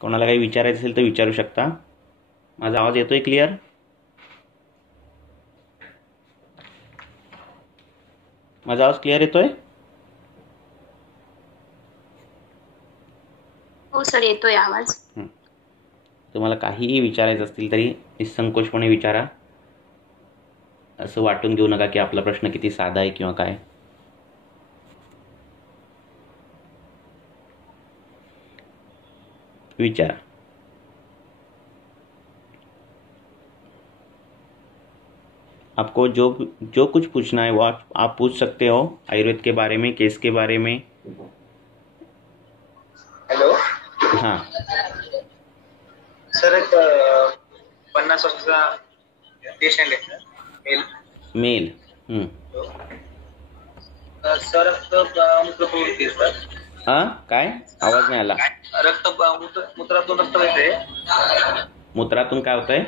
कोणाला काही विचारायचं असेल तर विचारू शकता. माझा आवाज येतोय क्लिअर? माझा आवाज क्लिअर येतोय? हो सर, येतोय आवाज. तुम्हाला काहीही विचारायचं असतील तरी निसंकोचपणे विचारा. असं वाटून घेऊ नका की आपला प्रश्न किती साधा आहे किंवा काय. विचारा. आपको जो जो कुछ पूछना है वो आप पूछ सकते हो, आयुर्वेद के बारे में, केस के बारे में. हॅलो. हाँ सर, एक 50 वर्षाचा पेशंट आहे मेल. मेल. सर, मूत्र प्रवृत्ती सर. काय आवाज नाही आला. मूत्रातून रक्त येते. मूत्रातून काय होतंय?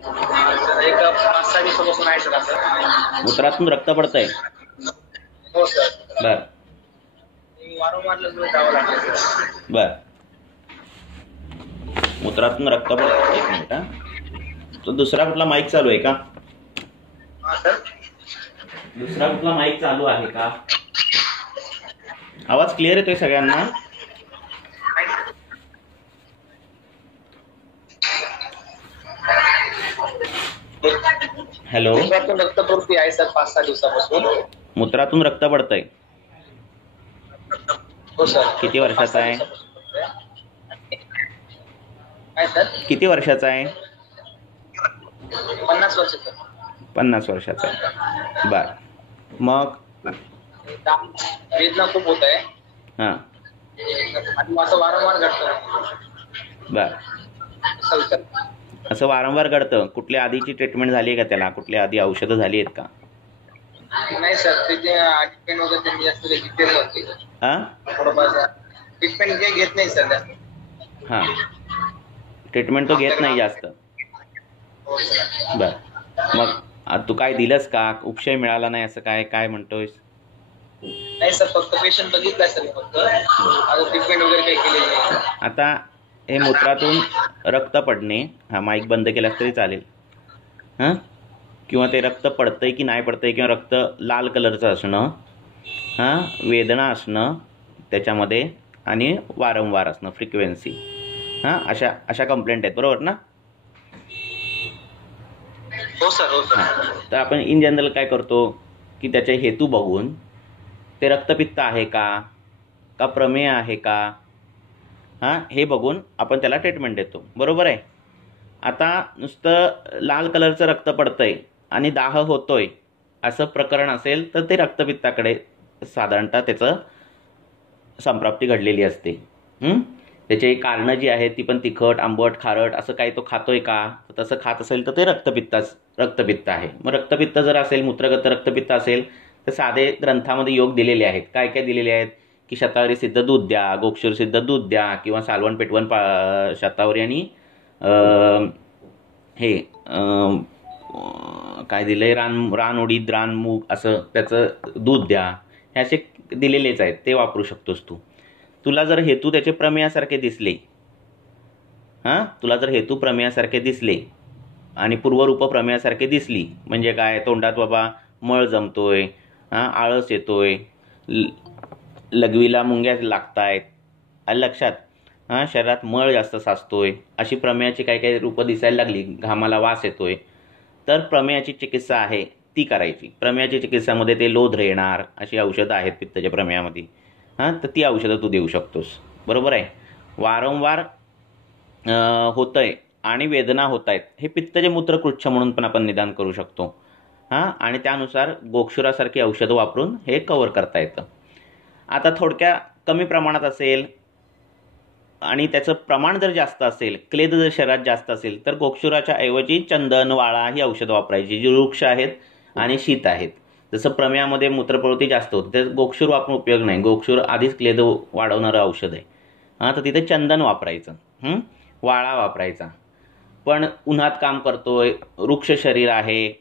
एक 5-6 दिवसापासून आहे सर असं. मूत्रातून रक्त पडतंय? हो सर. बर वारंवार लग्न जावं लागतं सर. बर. मूत्रातून रक्त पडत. एक मिनिट हा. तो दुसरा कुठला माईक चालू आहे का? हा सर. दुसरा कुठला माईक चालू आहे का? आवाज क्लिअर येतोय सगळ्यांना? हॅलो. मूत्रातून रक्त प्रवृत्ती आहे सर 5-6 दिवसापासून. मूत्रातून रक्त पडतंय? हो सर. किती वर्षाचा आहे? काय सर? किती वर्षाचा आहे? 50 वर्षाचा. 50 वर्षाचा आहे. बर. मग वेदना खूप होत आहे. हा. आणि असं वारंवार घडतं. बर. असं वारंवार घडतं. कुठल्या आधीची ट्रीटमेंट झाली आहे का त्याला? कुठल्या आधी औषधं झाली आहेत का? नाही सर, त्याचे ट्रीटमेंट वगैरे त्यांनी जास्त घेतलेली होती. ट्रीटमेंट काही घेत नाही सर जास्त. हा, ट्रीटमेंट तो घेत नाही जास्त. बर. मग तू काय दिलंस का? उपशय मिळाला नाही असं काय काय म्हणतोयस? नाही सर, फक्त पेशंट बघितलाय सर. फक्त आता ट्रीटमेंट वगैरे काही केलेली नाही. आता हे मूत्रातून रक्त पडणे, हा माईक बंद केलास तरी चालेल. हां, किंवा ते रक्त पडतंय की नाही पडतंय, किंवा रक्त लाल कलरचं असणं, हां, वेदना असणं त्याच्यामध्ये, आणि वारंवार असणं, फ्रिक्वेन्सी, हां, अशा कंप्लेंट आहेत, बरोबर ना? हो सर. हो सर. तर आपण इन जनरल काय करतो की त्याचे हेतू बघून ते रक्तपित्त आहे का प्रमेय आहे का, हां, हे बघून आपण त्याला ट्रीटमेंट देतो, बरोबर आहे. आता नुसतं लाल कलरचं रक्त पडतंय आणि दाह होतोय असं प्रकरण असेल तर ते रक्तपित्ताकडे साधारणतः त्याचं संप्राप्ती घडलेली असते. त्याची कारणं जी आहेत ती पण तिखट, आंबट, खारट असं काही तो खातोय का? तसं खात असेल तर ते रक्तपित्त आहे. मग रक्तपित्त जर असेल, मूत्रगत रक्तपित्त असेल तर साधे ग्रंथामध्ये योग दिलेले आहेत. काय काय दिलेले आहेत की शतावरी सिद्ध दूध द्या, गोक्षूर सिद्ध दूध द्या, किंवा सालवण पेटवण शतावरी आणि हे काय दिलंय, रान उडीद, रान मूग असं त्याचं दूध द्या, हे असे दिलेलेच आहेत, ते वापरू शकतोस तू. तुला जर हेतू त्याचे प्रमेयासारखे दिसले, तुला जर हेतू प्रमेयासारखे दिसले आणि पूर्वरूप प्रमेयासारखे दिसली, म्हणजे काय, तोंडात बाबा मळ जमतोय, आळस येतोय, लघवीला मुंग्या लागतायत, लक्षात, शरीरात मळ जास्त साचतोय, अशी प्रमेयाची काही काही रूपं दिसायला लागली, घामाला वास येतोय, तर प्रमेयाची चिकित्सा आहे ती करायची. प्रमेयाची चिकित्सामध्ये ते लोध्र येणार अशी औषधं आहेत पित्ताच्या प्रमेयामध्ये, तर ती औषधं तू देऊ शकतोस, बरोबर आहे. वारंवार होतंय आणि वेदना होत आहेत, हे पित्ताचे मूत्रकृच्छ म्हणून पण आपण निदान करू शकतो, आणि त्यानुसार गोक्षुरासारखी औषधं वापरून हे कव्हर करता येतं. आता थोडक्या कमी प्रमाणात असेल आणि त्याचं प्रमाण जर जास्त असेल, क्लेद जर शरीरात जास्त असेल, तर गोक्षुराच्या ऐवजी चंदन, वाळा ही औषधं वापरायची, जी वृक्ष आहेत आणि शीत आहेत. जसं प्रमेयामध्ये मूत्रप्रवृत्ती जास्त होते तर गोक्षूर वापरून उपयोग नाही, गोक्षूर आधीच क्लेद वाढवणारं औषध आहे, तर तिथे चंदन वापरायचं, वाळा वापरायचा. पण उन्हात काम करतोय, वृक्ष शरीर आहे,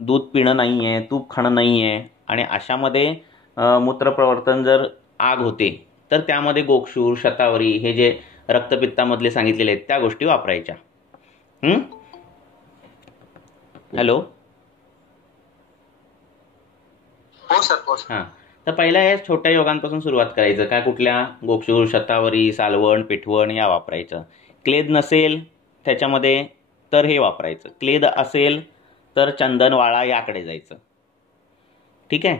दूध पिणं नाही आहे, तूप खाणं नाही आहे, आणि अशामध्ये मूत्रप्रवर्तन जर आग होते तर त्यामध्ये गोक्षूर, शतावरी हे जे रक्तपित्तामधले सांगितलेले आहेत त्या गोष्टी वापरायच्या. हॅलो. हो सर. हो सर. हां, तर पहिल्या या छोट्या योगांपासून सुरुवात करायचं. काय कुठल्या गोक्षूर, शतावरी, सालवण, पिठवण या वापरायचं. क्लेद नसेल त्याच्यामध्ये तर हे वापरायचं. क्लेद असेल तर चंदन, वाळा याकडे जायचं. ठीक आहे.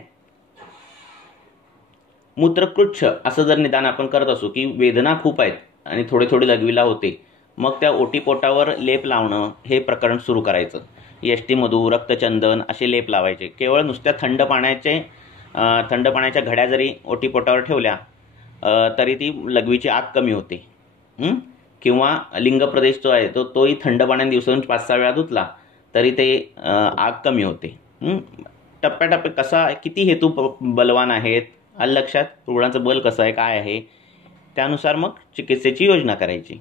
मूत्रकृच्छ असं जर निदान आपण करत असू की वेदना खूप आहेत आणि थोडे थोडे लघवीला होते, मग त्या ओटीपोटावर लेप लावणं हे प्रकरण सुरू करायचं. यष्टी मधू, रक्तचंदन असे लेप लावायचे. केवळ नुसत्या थंड पाण्याच्या घड्या जरी ओटीपोटावर ठेवल्या तरी ती लघवीची आग कमी होते. किंवा लिंग प्रदेश जो आहे तोही थंड पाण्याने दिवसातून 5-6 वेळा धुतला तरी ते आग कमी होते. टप्प्याटप्पे कसा किती हेतू बलवान आहेत, आलं लक्षात. रुग्णाचं बल कसं आहे, काय आहे, त्यानुसार मग चिकित्सेची योजना करायची.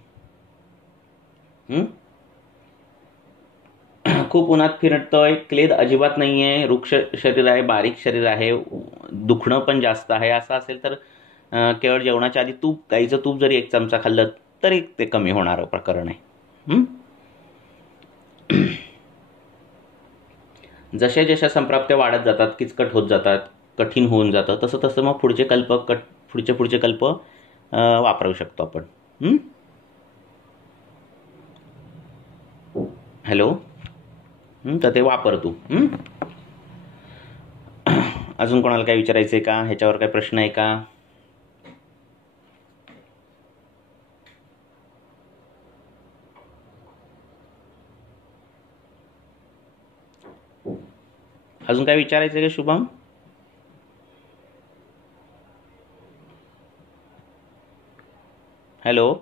खूप उन्हात फिरतोय, क्लेद अजिबात नाही आहे, वृक्ष शरीर आहे, बारीक शरीर आहे, दुखणं पण जास्त आहे, असं असेल तर केवळ जेवणाच्या आधी गाईचं तूप जरी 1 चमचा खाल्लं तरी ते कमी होणारं प्रकरण आहे. जशा जशा संप्राप्त्या वाढत जातात, किचकट होत जातात, कठीण होऊन जातं, तसं तसं मग पुढचे कल्प वापरू शकतो आपण. हॅलो. तर ते वापर तू. अजून कोणाला काय विचारायचं आहे का, ह्याच्यावर काय प्रश्न आहे का? अजून काय विचारायचं आहे का शुभम? हॅलो.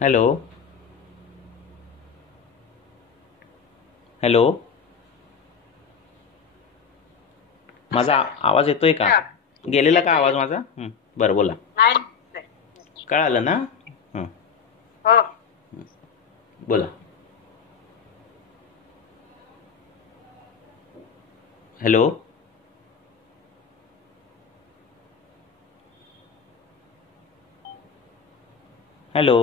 हॅलो. हॅलो. माझा आवाज येतोय का? गेलेला का आवाज माझा? बरं बोला. कळालं ना? बोला. हॅलो. हॅलो.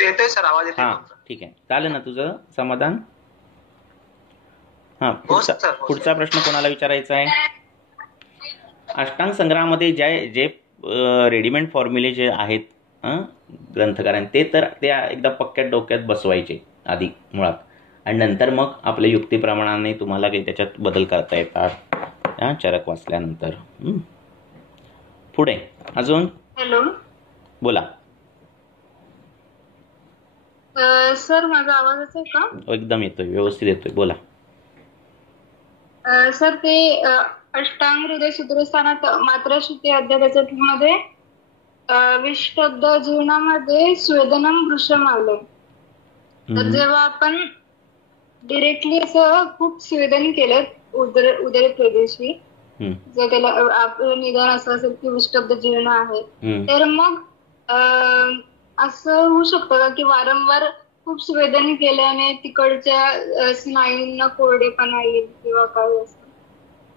येतोय सर, आवाज येतोय. हां, ठीक आहे. झालं ना तुझं समाधान? हां, पुढचा प्रश्न कोणाला विचारायचा आहे? अष्टांग संग्रहामध्ये जे रेडीमेड फॉर्म्युले जे आहेत ग्रंथकारांनी ते एकदा पक्क्यात डोक्यात बसवायचे आधी मुळात, आणि नंतर मग आपल्या युक्तीप्रमाणाने तुम्हाला काही त्याच्यात बदल करता येतात चरक वाचल्यानंतर. पुढे अजून. हॅलो. बोला. सर माझा आवाज येतोय का? एकदम येतोय, व्यवस्थित येतोय, बोला. सर ते अष्टांग हृदय सूत्रस्थानात मात्राश्रुती अध्यायाच्या मध्ये विष्टब्द जीवनामध्ये स्वेदनम वृषम आले. तर जेव्हा आपण डिरेक्टली असं खूप स्वेदन केलं उदर प्रदेशी, जर त्याला आपलं निदान असं असेल की विष्टब्द जीर्ण आहे, तर मग असं होऊ शकतं का की वारंवार खूप स्वेदन केल्याने तिकडच्या स्नायूंना कोरडेपणा येईल किंवा काय असं?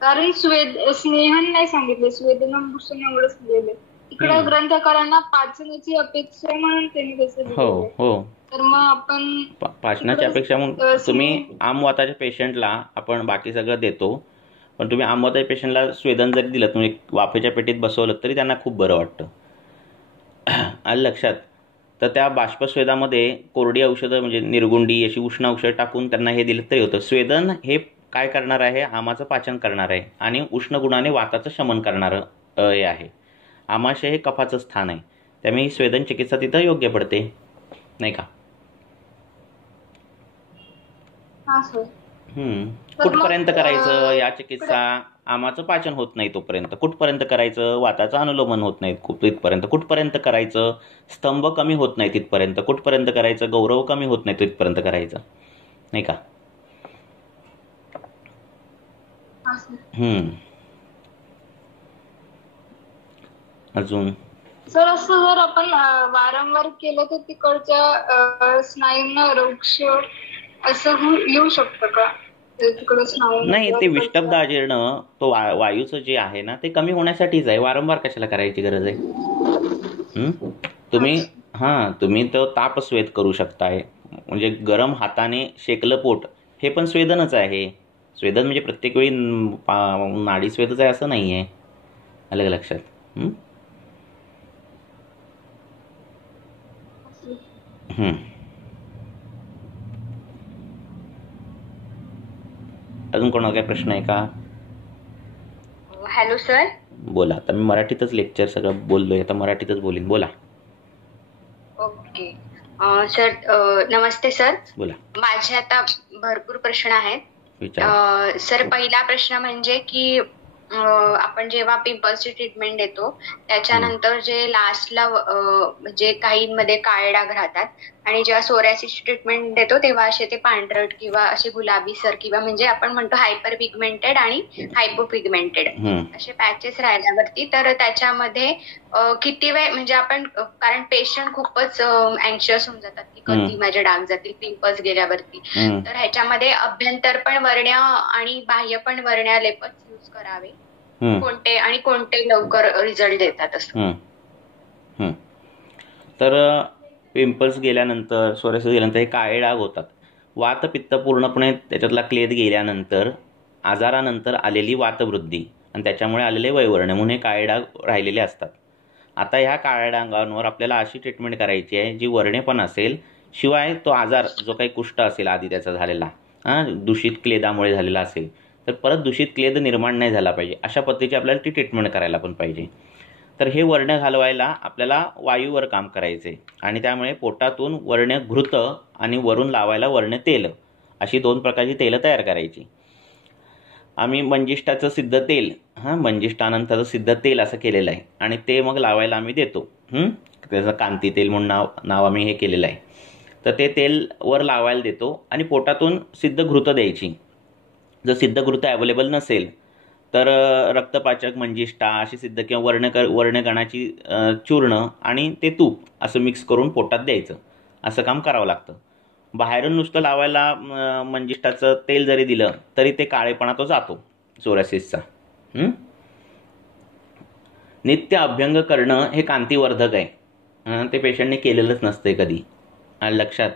कारण स्नेहन नाही सांगितले, स्वेदनम भूषण एवढंच लिहिलंय. इकडे ग्रंथकारांना पाचनाची अपेक्षा म्हणून त्यांनी तसं लिहिलंय. तर मग आपण पाचनाची अपेक्षा म्हणून तुम्ही आमवाताच्या पेशंटला आपण बाकी सगळं देतो, पण तुम्ही आमवाताच्या पेशंटला स्वेदन जरी दिलं, तुम्ही वाफेच्या पेटीत बसवलं तरी त्यांना खूप बरं वाटतं. आलं लक्षात. तर त्या बाष्पस्वेदामध्ये कोरडी औषधं म्हणजे निर्गुंडी अशी उष्ण औषधं टाकून त्यांना हे दिलं तरी होतं. स्वेदन हे काय करणार आहे? आमाचं पाचन करणार आहे आणि उष्ण गुणाने वाताचं शमन करणारं हे आहे. आमाशय हे कफाचं स्थान आहे, त्यामुळे स्वेदन चिकित्सा तिथं योग्य पडते, नाही का? कुठपर्यंत करायचं या चिकित्सा? आमाचं पाचन होत नाही तोपर्यंत. कुठपर्यंत करायचं? वाताचं अनुलोमन होत नाही तिथपर्यंत. कुठपर्यंत करायचं? स्तंभ कमी होत नाही तिथपर्यंत. कुठपर्यंत करायचं? गौरव कमी होत नाही तिथपर्यंत करायचं, नाही का? अजून सर असं जर आपण वारंवार केलं तर तिकडच्या स्नायूंना रोक्ष असं येऊ शकतं का? तिकडच नाही, ते विष्टब्ध अजीर्ण तो वायूचं जे आहे ना ते कमी होण्यासाठीच आहे. वारंवार कशाला करायची गरज आहे? तुम्ही तो ताप स्वेद करू शकताय. म्हणजे गरम हाताने शेकलं पोट हे पण स्वेदनच आहे. स्वेदन म्हणजे प्रत्येक वेळी नाडी स्वेदच आहे असं नाही आहे. अलग लक्षात. अजून कोणाला काही प्रश्न आहे का? Hello sir. बोला. आता मी मराठीतच लेक्चर सगळं बोललोय, आता मराठीतच बोलीन. बोला. Okay sir. नमस्ते सर. बोला. माझे आता भरपूर प्रश्न आहेत. सर, पहिला प्रश्न म्हणजे की आपण जेव्हा पिंपल्सची ट्रीटमेंट देतो त्याच्यानंतर जे लास्टला म्हणजे काहींमध्ये काळे डाग राहतात आणि जेव्हा सोरायसिसची ट्रीटमेंट देतो तेव्हा असे ते पांढरट किंवा असे गुलाबी सर किंवा म्हणजे आपण म्हणतो हायपर पिगमेंटेड आणि हायपो पिगमेंटेड असे पॅचेस राहिल्यावरती तर त्याच्यामध्ये किती वेळ म्हणजे आपण कारण पेशंट खूपच अँक्शियस होऊन जातात की कधी माझे डाग जातील पिंपल्स गेल्यावरती, तर ह्याच्यामध्ये अभ्यंतर पण वर्ण्य आणि बाह्य पण वर्ण्य लेपच यूज करावे कोणते आणि कोणते लवकर रिझल्ट देतात असं? तर पिंपल्स गेल्यानंतर सोरायसिस गेल्यानंतर हे काळे डाग होतात. वात पित्त पूर्णपणे त्याच्यातला क्लेद गेल्यानंतर आजारानंतर आलेली वातवृद्धी आणि त्याच्यामुळे आलेले वैवर्ण्य म्हणून हे काळे डाग राहिलेले असतात. आता ह्या काळ्या डागांवर आपल्याला अशी ट्रीटमेंट करायची आहे जी वर्णे पण असेल, शिवाय तो आजार जो काही कुष्ठ असेल आधी त्याचा झालेला दूषित क्लेदामुळे झालेला असेल तर परत दूषित क्लेद निर्माण नाही झाला पाहिजे अशा पद्धतीची आपल्याला ती ट्रीटमेंट करायला पण पाहिजे. तर हे वर्ण्य घालवायला आपल्याला वायूवर काम करायचे आणि त्यामुळे पोटातून वर्ण्य घृत आणि वरून लावायला वर्ण्य तेल अशी 2 प्रकारची तेलं तयार करायची. आम्ही मंजिष्ठाचं सिद्ध तेल मंजिष्ठानंतरचं सिद्ध तेल असं केलेलं आहे आणि ते मग लावायला आम्ही देतो. त्याचं कांती तेल म्हणून नाव आम्ही हे केलेलं आहे. तर ते तेल वर लावायला देतो आणि पोटातून सिद्ध घृत द्यायची. जर सिद्ध घृत अवेलेबल नसेल तर रक्तपाचक मंजिष्ठा अशी सिद्ध किंवा वर्णगणाची चूर्ण आणि ते तूप असं मिक्स करून पोटात द्यायचं. असं काम करावं लागतं. बाहेरून नुसतं लावायला मंजिष्ठाचं तेल जरी दिलं तरी ते काळेपणा तो जातो सोरायसिसचा. नित्य अभ्यंग करणं हे कांतीवर्धक आहे. ते पेशंटने केलेलंच नसतंय कधी, लक्षात.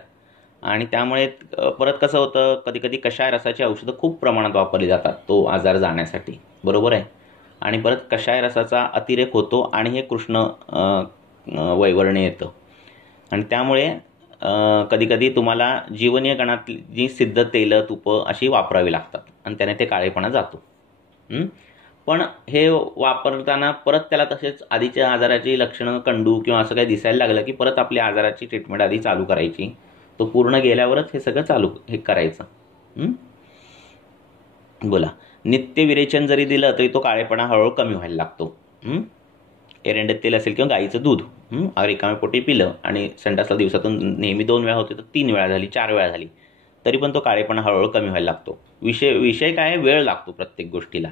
आणि त्यामुळे परत कसं होतं, कधी कधी कषाय रसाची औषधं खूप प्रमाणात वापरली जातात तो आजार जाण्यासाठी, बरोबर आहे. आणि परत कषाय रसाचा अतिरेक होतो आणि हे कृष्ण वैवर्ण्य येतं. आणि त्यामुळे कधी कधी तुम्हाला जीवनीय गणातली जी सिद्ध तेलं तुपं अशी वापरावी लागतात आणि त्याने ते काळेपणा जातो. पण हे वापरताना परत त्याला तसेच आधीच्या आजाराची लक्षणं कंडू किंवा असं काही दिसायला लागलं की परत आपल्या आजाराची ट्रीटमेंट आधी चालू करायची. तो पूर्ण गेल्यावरच हे सगळं चालू हे करायचं. बोला. नित्य विरेचन जरी दिलं तरी तो काळेपणा हळूहळू कमी व्हायला लागतो. एरंड तेल असेल किंवा गाईचं दूध रिकाम्या पोटी पिलं आणि संडासला दिवसातून नेहमी 2 वेळा होते तर 3 वेळा झाली, 4 वेळा झाली तरी पण तो काळेपणा हळूहळू कमी व्हायला लागतो. विषय काय, वेळ लागतो प्रत्येक गोष्टीला.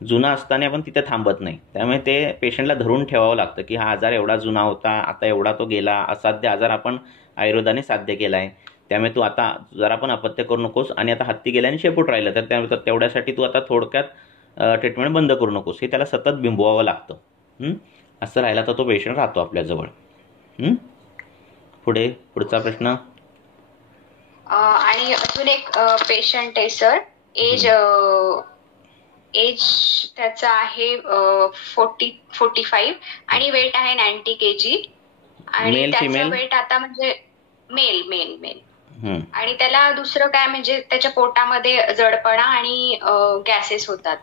जुना असताना आपण तिथे थांबत नाही. त्यामुळे ते पेशंटला धरून ठेवावं लागतं की हा आजार एवढा जुना होता, आता एवढा तो गेला, असाध्य आजार आपण आयुर्वेदाने साध्य केला आहे. त्यामुळे तू आता जरा पण अपत्य करू नकोस आणि आता हत्ती गेल्याने शेपूट राहिलं तर तेवढ्यासाठी तू आता थोडक्यात ट्रीटमेंट बंद करू नकोस, हे त्याला सतत बिंबवावं लागतं. असं राहिला तर तो पेशंट राहतो आपल्याजवळ. पुढचा प्रश्न. आणि अजून एक पेशंट आहे सर. एज त्याचा आहे 45 आणि वेट आहे 90 kg आणि त्याचं वेट आता म्हणजे मेल आणि त्याला दुसरं काय म्हणजे त्याच्या पोटामध्ये जडपणा आणि गॅसेस होतात.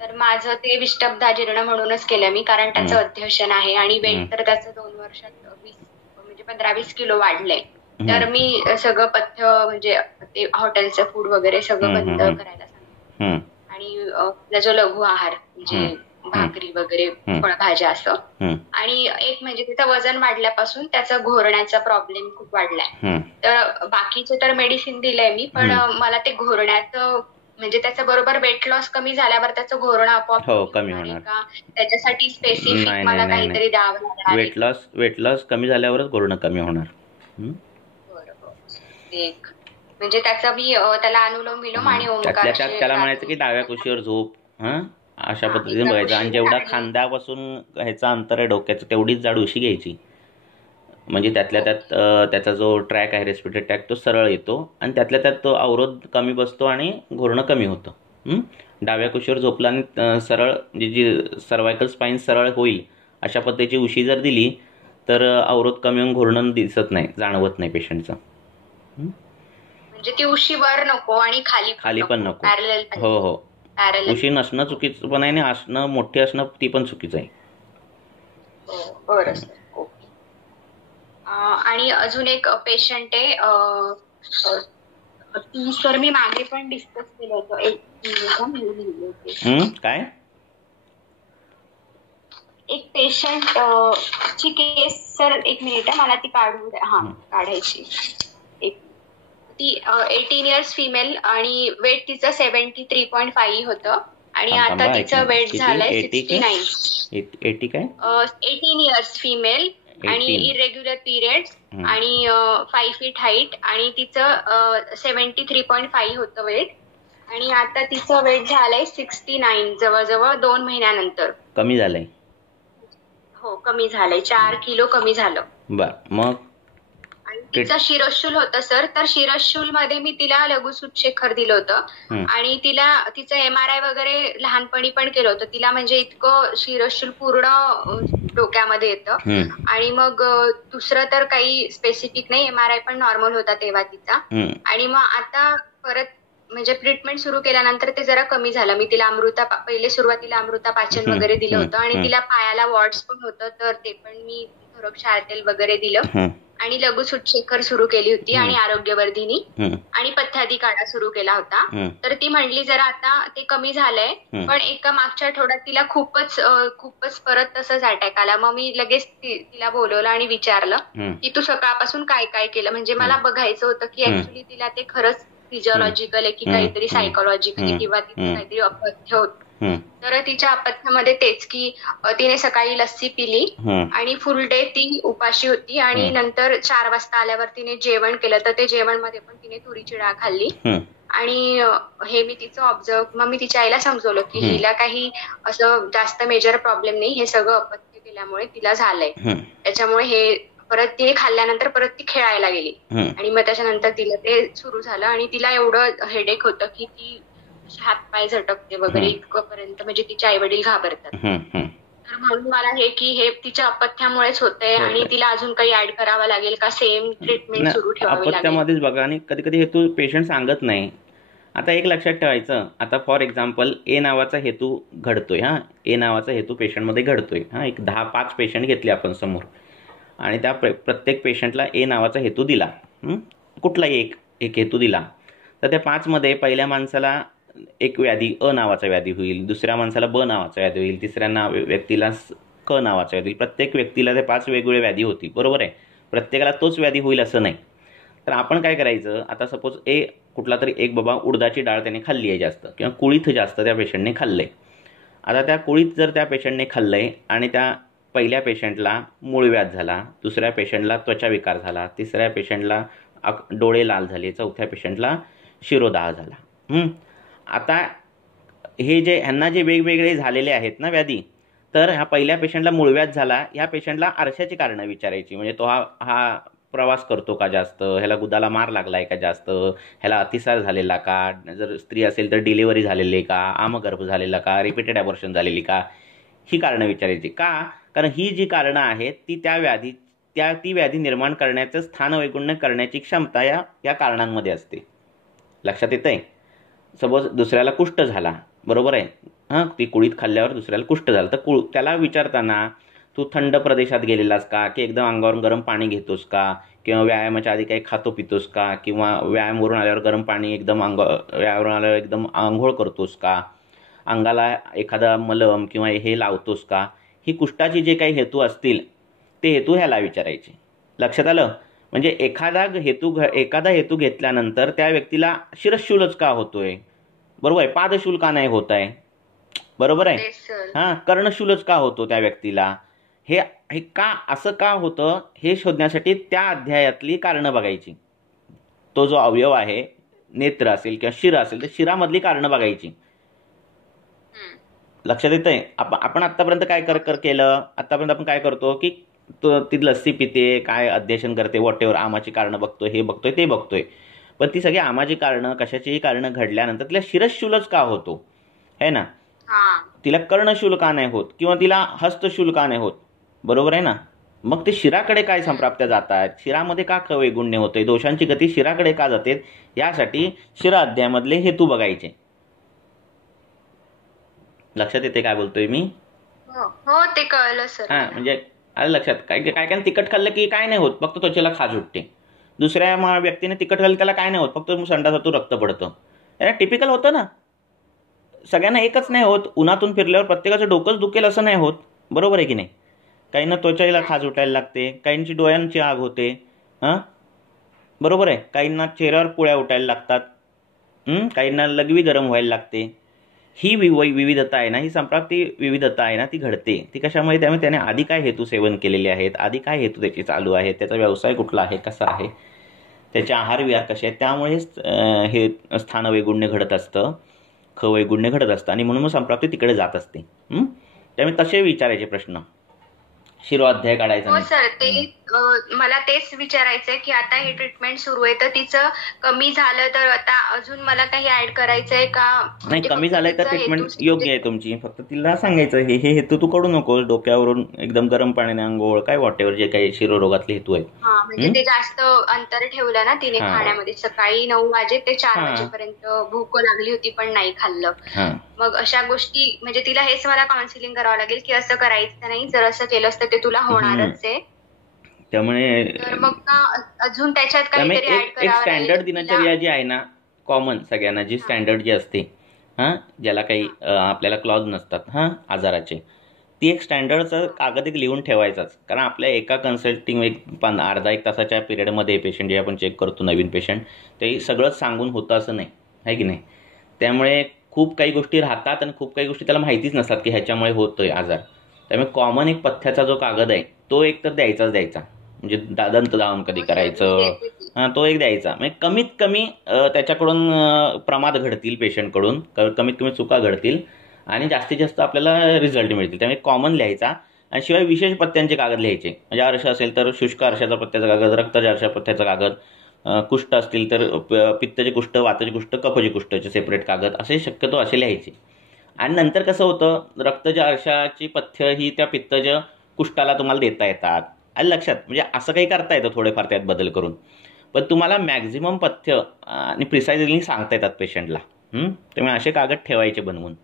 तर माझं ते विष्टब्धाजीर्ण म्हणूनच केलं मी, कारण त्याचं अध्यशन आहे आणि वेट तर त्याचं 2 वर्षात 15-20 किलो वाढलंय. तर मी सगळं पथ्य म्हणजे ते हॉटेलचं फूड वगैरे सगळं बंद करायला सांगितलं आणि त्याचा लघु आहार म्हणजे भाकरी वगैरे फळभाज्या असं. आणि एक म्हणजे तिचं वजन वाढल्यापासून त्याचा घोरण्याचा प्रॉब्लेम खूप वाढलाय. तर बाकीचे तर मेडिसिन दिलंय मी, पण मला ते घोरण्याचं म्हणजे त्याचं बरोबर वेट लॉस कमी झाल्यावर त्याचं घोरणं आपोआप कमी होणार का, त्याच्यासाठी स्पेसिफिक मला काहीतरी द्यावं लागणार? वेट लॉस कमी झाल्यावरच घोरणं कमी होणार. बरोबर. एक म्हणजे त्याचा मी त्याला अनुलोम विलोम आणि ओंकार त्यातल्या त्यात त्याला म्हणायचं की डाव्या कुशीवर झोप, अशा पद्धतीने बघायचं. आणि जेवढा खांद्यापासून ह्याचं अंतर आहे डोक्याचं तेवढीच जाड उशी घ्यायची. म्हणजे त्यातल्या त्यात त्याचा जो ट्रॅक आहे रेस्पिरेटरी ट्रॅक तो सरळ येतो आणि त्यातल्या त्यात तो अवरोध कमी बसतो आणि घोरणं कमी होतं. डाव्या कुशीवर झोपला आणि सरळ म्हणजे जी सर्वायकल स्पाईन सरळ होईल अशा पद्धतीची उशी जर दिली तर अवरोध कमी होऊन घोरणं दिसत नाही, जाणवत नाही पेशंटचं. म्हणजे ती उशी वर नको आणि खाली पण नको. हो. उशी नसणं चुकीचं पण आहे आणि असणं मोठी असणं ती पण चुकीचं आहे. बरं सर. ओके. आणि अजून एक पेशंट आहे, ती सर मी मागे पण डिस्कस केलं होतं. काय एक पेशंट ची केस सर, एक मिनिट आहे, मला ती काढायची. ती 18 इयर्स फिमेल आणि वेट तिचं 73.5 होतं आणि आता तिचं वेट झालंय 69. 18 इयर्स फिमेल आणि इरेग्युलर पिरियड्स आणि 5 फीट हाईट आणि तिचं 73.5 होतं वेट आणि आता तिचं वेट झालंय 69, जवळजवळ 2 महिन्यानंतर. कमी झालंय. हो, कमी झालंय, 4 किलो कमी झालं. बर, मग तिचं शिरशूल होतं सर, तर शिरशूल मध्ये मी तिला लघुसूतशेखर दिलं होतं आणि तिचं MRI वगैरे लहानपणी पण केलं होतं तिला, म्हणजे इतकं शिरशूल पूर्ण डोक्यामध्ये येतं. आणि मग दुसरं तर काही स्पेसिफिक नाही, MRI पण नॉर्मल होता तेव्हा तिचा. आणि मग आता परत म्हणजे ट्रीटमेंट सुरू केल्यानंतर ते जरा कमी झालं. मी तिला पहिले सुरुवातीला अमृतापाचन वगैरे दिलं होतं आणि तिला पायाला वॉट्स पण होतं, तर ते पण मी तेल वगैरे दिलं आणि लघुसूतशेखर सुरू केली होती आणि आरोग्यवर्धिनी आणि पथ्यादी काढा सुरू केला होता. तर ती म्हणली जरा आता ते कमी झालंय, पण एका मागच्या आठवड्यात तिला खूपच परत तसंच अटॅक आला. मग मी लगेच तिला बोलवलं आणि विचारलं की तू सकाळपासून काय काय केलं, म्हणजे मला बघायचं होतं की ऍक्च्युली तिला ते खरंच फिजिओलॉजिकल आहे की काहीतरी सायकोलॉजिकल किंवा तिथे काहीतरी अपथ्य होतं. तर तिच्या अपथ्यामध्ये तेच की तिने सकाळी लस्सी पिली आणि फुल डे ती उपाशी होती आणि नंतर 4 वाजता आल्यावर तिने जेवण केलं, तर ते जेवण मध्ये पण तिने तुरीची डाळ खाल्ली. आणि हे मी तिचं ऑब्झर्व, मग मी तिच्या आईला समजवलं की हिला काही असं जास्त मेजर प्रॉब्लेम नाही, हे सगळं अपथ्य केल्यामुळे तिला झालंय. त्याच्यामुळे हे परत तिने खाल्ल्यानंतर परत ती खेळायला गेली आणि मग त्याच्यानंतर तिला ते सुरू झालं आणि तिला एवढं हेडेक होतं की ती हातपाय झटकते वगैरे इतकंपर्यंत, म्हणजे तिचे आई वडील घाबरतात. तर म्हणून मला हे तिच्या अपथ्यामुळेच होतंय आणि तिला अजून काही ऍड करावं लागेल का, सेम ट्रीटमेंट सुरू ठेवावी लागेल? अपथ्यामध्येच बघा, आणि कधी कधी हेतू पेशंट सांगत नाही. आता एक लक्षात ठेवायचं, आता फॉर एक्झाम्पल ए नावाचा हेतू घडतोय, ए नावाचा हेतू पेशंटमध्ये घडतोय. एक 10-5 पेशंट घेतले आपण समोर आणि त्या प्रत्येक पेशंटला ए नावाचा हेतू दिला, कुठलाही एक हेतू दिला. तर त्या 5 मध्ये पहिल्या माणसाला एक व्याधी अ नावाचा व्याधी होईल, दुसऱ्या माणसाला ब नावाचा व्याधी होईल, तिसऱ्या व्यक्तीला क नावाचा व्याधी होईल. प्रत्येक व्यक्तीला ते 5 वेगवेगळे व्याधी होती, बरोबर आहे. प्रत्येकाला तोच व्याधी होईल असं नाही. तर आपण काय करायचं, आता सपोज कुठला तरी एक बाबा उडदाची डाळ त्याने खाल्ली आहे जास्त किंवा कुळीथ जास्त त्या पेशंटने खाल्लंय. आता त्या कुळीथ जर त्या पेशंटने खाल्लंय आणि त्या पहिल्या पेशंटला मूळव्याध झाला, दुसऱ्या पेशंटला त्वचाविकार झाला, तिसऱ्या पेशंटला डोळे लाल झाले, चौथ्या पेशंटला शिरोदाह झाला. आता ह्यांना जे वेगवेगळे झालेले आहेत ना व्याधी, तर ह्या पहिल्या पेशंटला मूळव्याध झाला, ह्या पेशंटला आरशाची कारणं विचारायची. म्हणजे तो हा प्रवास करतो का जास्त, ह्याला गुदाला मार लागलाय का जास्त, ह्याला अतिसार झालेला का, जर स्त्री असेल तर डिलिव्हरी झालेली का, आमगर्भ झालेला का, रिपीटेड अबॉर्शन झालेली का, ही कारणं विचारायची. का? कारण ही जी कारणं आहेत ती व्याधी निर्माण करण्याचं स्थानवैगुण्य करण्याची क्षमता या कारणांमध्ये असते. लक्षात येतंय? सपोज दुसऱ्याला कुष्ठ झाला, बरोबर आहे, ती कुळीथ खाल्ल्यावर दुसऱ्याला कुष्ठ झालं, तर त्याला विचारताना तू थंड प्रदेशात गेलेलास का, की एकदम अंगावर गरम पाणी घेतोस का, किंवा व्यायामाच्या आधी काही खातो पितोस का, किंवा व्यायामावरून आल्यावर गरम पाणी व्यायामावरून आल्यावर एकदम आंघोळ करतोस का, अंगाला एखादा मलम किंवा हे लावतोस का, ही कुष्ठाची जे काही हेतू असतील ते हेतू ह्याला विचारायचे. लक्षात आलं? म्हणजे एखादा हेतू घेतल्यानंतर त्या व्यक्तीला शिरशूलच का होतोय, बरोबर आहे, पादशूल का नाही होत आहे, बरोबर आहे, कर्णशूलच का होतो त्या व्यक्तीला, हे का असं का होतं हे शोधण्यासाठी त्या अध्यायातली कारणं बघायची. तो जो अवयव आहे, नेत्र असेल किंवा शिर असेल, तर शिरामधली कारणं बघायची. लक्षात येतंय? आपण आतापर्यंत काय केलं, आतापर्यंत आपण काय करतो की ती लस्सी पिते, काय अध्ययन करते, वॉटेवर आमाची कारणं बघतोय, हे बघतोय, ते बघतोय. पण ती सगळी आमाची कारणं, कशाचीही कारणं घडल्यानंतर तिला शिरशूलच का होतो, है ना? तिला कर्णशूल का नाही होत किंवा तिला हस्तशूल का नाही होत, बरोबर आहे ना? मग ते शिराकडे काय संप्राप्त्या जातात, शिरामध्ये का वैगुण्य होते, दोषांची गती शिराकडे का जाते, यासाठी शिरा अध्यायामधले हेतू बघायचे. लक्षात येते काय बोलतोय मी? हो, ते कळलं सर. म्हणजे आलं लक्षात? काय तिखट खाल्लं की काय नाही होत, फक्त त्वचेला खाज उठते. दुसऱ्या व्यक्तीने तिखट खाल्लं त्याला काय नाही होत, फक्त संडासातून रक्त पडतं. टिपिकल होतं ना, सगळ्यांना एकच नाही होत. उन्हातून फिरल्यावर प्रत्येकाचं डोकंच दुखेल असं नाही होत, बरोबर आहे की नाही? काहींना त्वचेला खाज उठायला लागते, काहींची डोळ्यांची आग होते, बरोबर आहे? काहींना चेहऱ्यावर पुळ्या उठायला लागतात, काहींना लघवी गरम व्हायला लागते. ही विविधता आहे ना, ही संप्राप्ती विविधता आहे ना, ती घडते. ती कशामुळे? त्यामुळे त्याने आधी काय हेतू सेवन केलेले आहेत, आधी काय हेतू त्याचे चालू आहे, त्याचा व्यवसाय कुठला आहे, कसा आहे, त्याचे आहार विहार कसे आहेत, त्यामुळे हे स्थान वैगुण्य घडत असतं, वैगुण्य घडत असतं, आणि म्हणून मग संप्राप्ती तिकडे जात असते. त्यामुळे तसे विचारायचे प्रश्न, शिरोअध्याय काढायचा नाही. सर, ते मला तेच विचारायचंय की आता हे ट्रीटमेंट सुरू आहे, तर तिचं कमी झालं तर आता अजून मला काही ऍड करायचंय का? नाही, कमी झालंय तर ट्रीटमेंट योग्य आहे तुमची. फक्त तिला सांगायचं हे हेतू तू करू नकोस, डोक्यावरून एकदम गरम पाण्याने आंघोळ, काय वॉटेवर जे काही शिरोरोगातले हेतू आहेत. म्हणजे ते जास्त अंतर ठेवलं ना तिने खाण्यामध्ये. सकाळी 9 वाजे ते 4 वाजेपर्यंत भूक लागली होती पण नाही खाल्लं. मग अशा गोष्टी म्हणजे तिला हेच मला काउन्सिलिंग करावं लागेल की असं करायचं नाही, जर असं केलं असतं ते तुला होणारच आहे. त्यामुळे मग अजून त्याच्यात काहीतरी एक स्टँडर्ड दिनचर्या जी आहे ना, कॉमन सगळ्यांना जी स्टँडर्ड जी असते, ज्याला काही आपल्याला क्लॉज नसतात आजाराचे, ती एक स्टँडर्डचं कागद एक लिहून ठेवायचाच. कारण आपल्या एका कन्सल्टिंग अर्धा एक तासाच्या पिरियडमध्ये पेशंट जे आपण चेक करतो, नवीन पेशंट, ते सगळंच सांगून होतं असं नाही, आहे की नाही? त्यामुळे खूप काही गोष्टी राहतात आणि खूप काही गोष्टी त्याला माहितीच नसतात की ह्याच्यामुळे होतोय आजार. त्यामुळे कॉमन एक पथ्याचा जो कागद आहे तो एक तर द्यायचा, म्हणजे दंतधावन कधी करायचं, तो एक द्यायचा. म्हणजे कमीत कमी त्याच्याकडून प्रमाद घडतील, पेशंटकडून कमीत कमी चुका घडतील आणि जास्तीत जास्त आपल्याला रिझल्ट मिळतील. त्यामुळे कॉमन लिहायचा. आणि शिवाय विशेष पथ्यांचे कागद लिहायचे. म्हणजे अर्श असेल तर शुष्क अर्शाचा पथ्याचा कागद, रक्तच्या अर्शा पथ्याचा कागद, कुष्ठ असतील तर पित्तचे कुष्ठ, वाताचे कुष्ठ, कफचे कुष्ठचे सेपरेट कागद, असे शक्यतो असे लिहायचे. आणि नंतर कसं होतं, रक्तच्या अर्शाची पथ्य ही त्या पित्तच्या कुष्ठाला तुम्हाला देता येतात, लक्षात? म्हणजे असं काही करता येतं थोडेफार त्यात बदल करून, पण तुम्हाला मॅक्झिमम पथ्य आणि प्रिसाइजली सांगता येतात पेशंटला. त्यामुळे असे कागद ठेवायचे बनवून,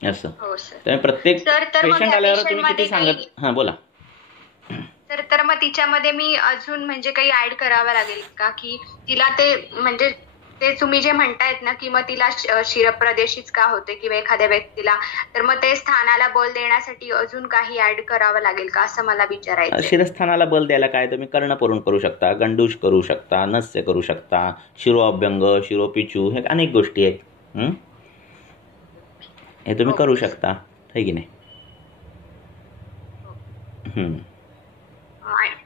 असं. त्यामुळे प्रत्येक पेशंट आल्यावर तुम्ही किती सांगत. बोला तर मग तिच्यामध्ये मी अजून म्हणजे काही ऍड करावं लागेल का, की तिला ते म्हणजे ते तुम्ही जे म्हणतायत ना की मग तिला शिरप्रदेशीच का होते किंवा एखाद्या व्यक्तीला, तर मग ते स्थानाला बल देण्यासाठी अजून काही ऍड करावं लागेल का, असं मला विचारायचं. शिरस्थानाला बल द्यायला काय तुम्ही कर्णपुरण करू शकता, गंडूश करू शकता, नस्य करू शकता, शिरोअभ्यंग, शिरोपिचू, हे अनेक गोष्टी आहेत. हे तुम्ही करू शकता, आहे की नाही?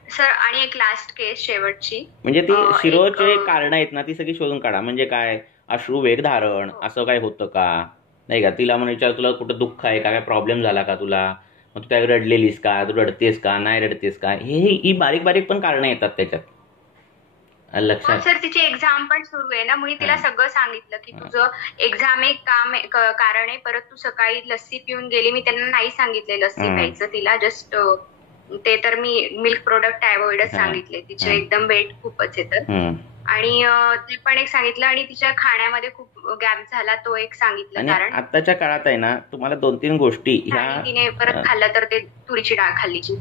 सर, आणि एक लास्ट केस शेवटची, म्हणजे ती शिरोचे कारण आहेत ना, ती सगळी शोधून काढा. म्हणजे काय, अश्रू वेग धारण असं काय होतं का, नाही का? तिला म्हणून विचार, तुला कुठं दुःख आहे का, काय प्रॉब्लेम झाला का तुला, मग तू काय रडलेलीस का, तू रडतेस का, नाही रडतेस का, ही बारीक बारीक पण कारणं येतात त्याच्यात, लक्षात? सर, तिची एक्झाम पण सुरू आहे ना, म्हणून तिला सगळं सांगितलं की तुझं एक्झाम एक कारण आहे. परत तू सकाळी लस्सी पिऊन गेली, मी त्यांना नाही सांगितले लस्सी प्यायचं तिला, जस्ट ते तर मी मिल्क प्रोडक्ट अवॉइडच सांगितले. तिचे एकदम वेट खूपच येतं आणि ते पण एक सांगितलं, आणि तिच्या खाण्यामध्ये खूप गॅप झाला तो एक सांगितलं. कारण आताच्या काळात आहे ना, तुम्हाला 2-3 गोष्टी ह्या तिने परत खाल्लं तर ते तुरीची डाळ खाल्लीची.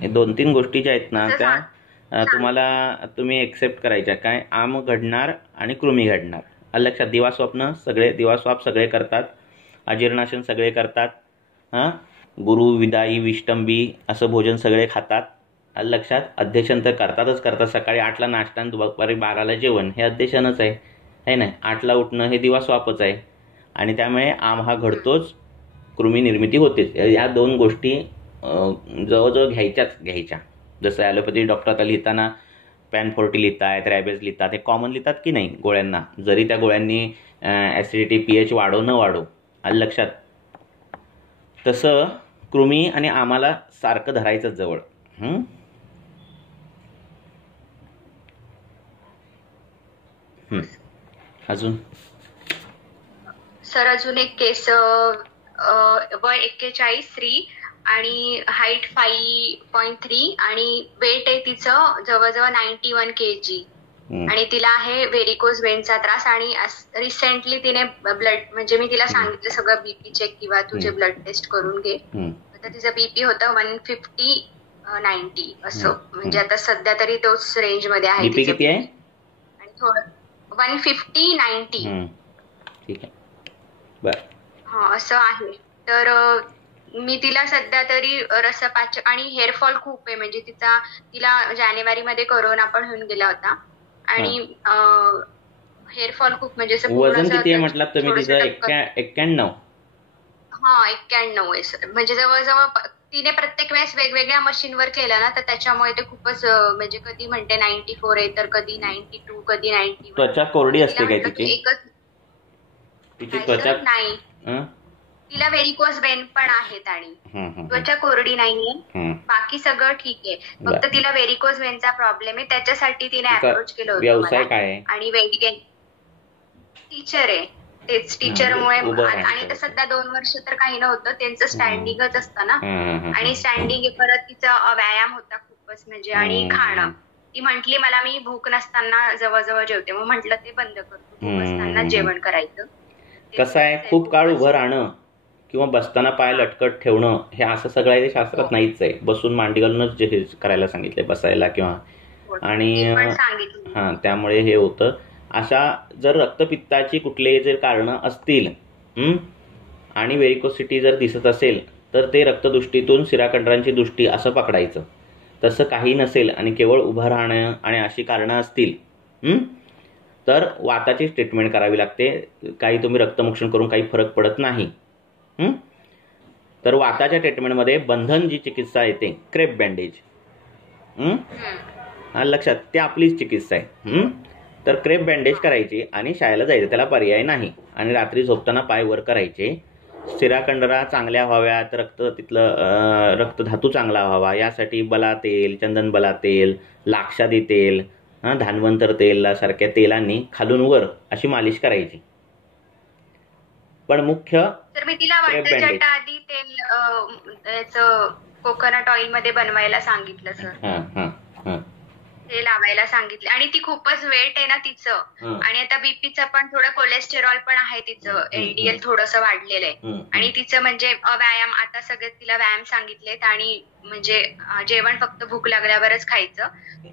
हे 2-3 गोष्टी ज्या आहेत ना, त्या तुम्ही एक्सेप्ट करायच्या. काय, आम घडणार आणि कृमी घडणार, लक्षात? दिवास्वाप सगळे करतात, अजीर्णाशन सगळे करतात, गुरु विदाई विष्टंबी असं भोजन सगळे खातात, लक्षात? अध्यशन तर करतात. सकाळी 8ला नाश्ता आणि दुपारी 12ला जेवण, हे अध्यशनच आहे ना. 8ला उठणं हे दिवास्वापच आहे. आणि त्यामुळे आम हा घडतोच, कृमी निर्मिती होतेच. या 2 गोष्टी जवळजवळ घ्यायच्या. जसं ॲलोपॅथी डॉक्टर आता लिहिताना स्पॅनफोर्टी लिहितायत, रॅबेज लिहितात, हे कॉमन लिहितात की नाही गोळ्यांना, जरी त्या गोळ्यांनी ॲसिडिटी pH वाढो न वाढो. आलं लक्षात? तसं कृमी आणि आम्हाला सारखं धरायचं जवळ. अजून सर अजून एक केस, वय 41, स्त्री आणि हाईट 5.3 आणि वेट आहे तिचं जवळजवळ 91 kg आणि तिला आहे व्हेरिकोज वेनचा त्रास. आणि रिसेंटली तिने ब्लड, म्हणजे मी तिला सांगितलं सगळं बीपी चेक किंवा तुझे ब्लड टेस्ट करून घे. तर तिचं बीपी होतं 150/90 असं, म्हणजे आता सध्या तरी तोच रेंज मध्ये आहे. बीपी किती आहे? आणि थोडं 150/90. ठीक आहे, बर. हा असं आहे. तर मी तिला सध्या तरी रसपाचक आणि हेअरफॉल खूप आहे, म्हणजे तिला जानेवारीमध्ये कोरोना पण होऊन गेला होता आणि हेअरफॉल खूप, म्हणजे वजन किती आहे म्हटलं तुम्ही तिचं? 91. हा 91 आहे सर. म्हणजे जवळजवळ तिने प्रत्येक वेळेस वेगवेगळ्या मशीनवर केलं ना, तर त्याच्यामुळे ते खूपच, म्हणजे कधी म्हणते 94 आहे तर कधी 92, कधी 91. त्वचा कोरडी असते काय तिची? तिची त्वचा नाही, तिला व्हेरिकोज वेन पण आहेत आणि त्वचा कोरडी नाहीये, बाकी सगळं ठीक आहे. फक्त तिला व्हेरिकोज वेनचा प्रॉब्लेम आहे, त्याच्यासाठी तिने अप्रोच केलं होतं. व्यवसाय काय आहे? आणि टीचर आहे, तेच टीचरमुळे. आणि सध्या 2 वर्ष तर काही नव्हतं, त्यांचं स्टँडिंगच असतं ना, आणि स्टँडिंग परत तिचा व्यायाम होता खूपच, म्हणजे. आणि खाणं, ती म्हंटली मला मी भूक नसताना जवळजवळ जेवते, मग म्हटलं ते बंद करतो, भूक नसताना जेवण करायचं. कसं आहे, खूप काळ उभं राहणं किंवा बसताना पाय लटकट ठेवणं हे असं सगळं शास्त्रात नाहीच आहे. बसून मांडी घालूनच जे करायला सांगितले, बसायला किंवा. आणि त्यामुळे हे होतं. अशा जर रक्तपित्ताची कुठलेही जर कारणं असतील आणि व्हेरिकोसिटी जर दिसत असेल तर ते रक्तदृष्टीतून शिराकंडरांची दृष्टी असं पकडायचं. तसं काही नसेल आणि केवळ उभं राहणं आणि अशी कारणं असतील तर वाताची ट्रीटमेंट करावी लागते. काही तुम्ही रक्तमोक्षण करून काही फरक पडत नाही. तर वाताच्या ट्रीटमेंटमध्ये बंधन जी चिकित्सा येते, क्रेप बँडेज, लक्षात, ते आपलीच चिकित्सा आहे. तर क्रेप बँडेज करायची आणि शाळेला जायचं, त्याला पर्याय नाही. आणि रात्री झोपताना पाय वर करायचे. शिराकंडरा चांगल्या व्हाव्यात, तिथलं रक्तधातू चांगला व्हावा यासाठी बला तेल, चंदन बला तेल, लाक्षादी तेल, धानवंतर तेल सारख्या तेलांनी खालून वर अशी मालिश करायची. पण मुख्य तर मी तिला वाटतं आधी तेल कोकोनट ऑइल मध्ये बनवायला सांगितलं सर, ते लावायला सांगितले. आणि ती खूपच वेट आहे ना तिचं, आणि आता बीपीचं पण थोडं, कोलेस्टेरॉल पण आहे तिचं, LDL थोडंसं वाढलेलं आहे. आणि तिचं म्हणजे व्यायाम, आता सगळे तिला व्यायाम सांगितलेत, आणि म्हणजे जेवण फक्त भूक लागल्यावरच खायचं,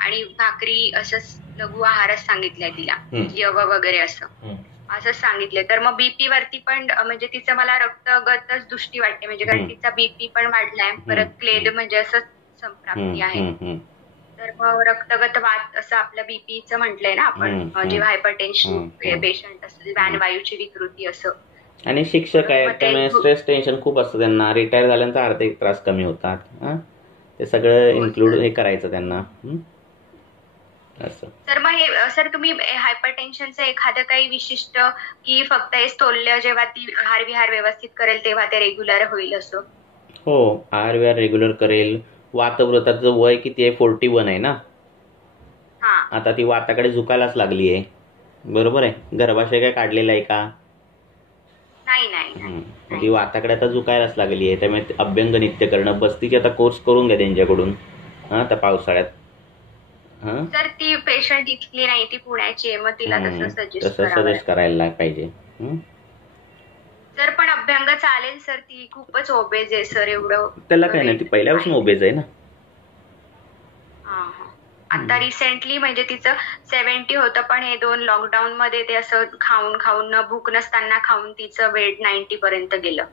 आणि भाकरी असंच लघु आहारच सांगितलाय तिला, यव वगैरे असंच सांगितलंय. तर मग बीपी वरती पण, म्हणजे तिचं मला रक्तगतच दृष्टी वाटते, म्हणजे कारण तिचा बीपी पण वाढलाय, परत क्लेद म्हणजे असंच संप्राप्ती आहे. तर मग रक्तगत वात असं आपलं बीपीचं म्हटलंय ना आपण, जेव्हा हायपरटेन्शन पेशंट असेल, वायूची विकृती असं. आणि शिक्षक आहेत त्यामुळे स्ट्रेस टेन्शन खूप असतं त्यांना. रिटायर झाल्यानंतर आर्थिक त्रास कमी होतात. ते सगळं इन्क्लूड हे करायचं त्यांना. तर मग हे सर तुम्ही हायपरटेन्शनचं एखादं काही विशिष्ट, की फक्त हे स्थौल्य जेव्हा ती आहार विहार व्यवस्थित करेल तेव्हा ते रेग्युलर होईल असं? हो, आहार विहार रेग्युलर करेल. वातव्रताचं वय किती आहे? 41 आहे ना. आता ती वाताकडे झुकायलाच लागली आहे, बरोबर आहे. गर्भाशय काय काढलेला आहे का? नाही. ती वाताकडे आता झुकायलाच लागली आहे. त्यामुळे अभ्यंग नित्य करणं, बस्तीचे आता कोर्स करून घ्या त्यांच्याकडून त्या पावसाळ्यात. सर ती पेशंट इथली नाही, ती पुण्याची आहे, मग तिला तसं सजेस्ट करायला पाहिजे. सर पण अभ्यंग चालेल सर? ती खूपच ओबेज आहे सर. एवढं त्याला काही नाही, ती पहिल्यापासून ओबेज आहे ना. आता रिसेंटली म्हणजे तिचं 70 होतं, पण हे 2 लॉकडाऊन मध्ये ते असं खाऊन भूक नसताना खाऊन तिचं वेट 90 पर्यंत गेलं.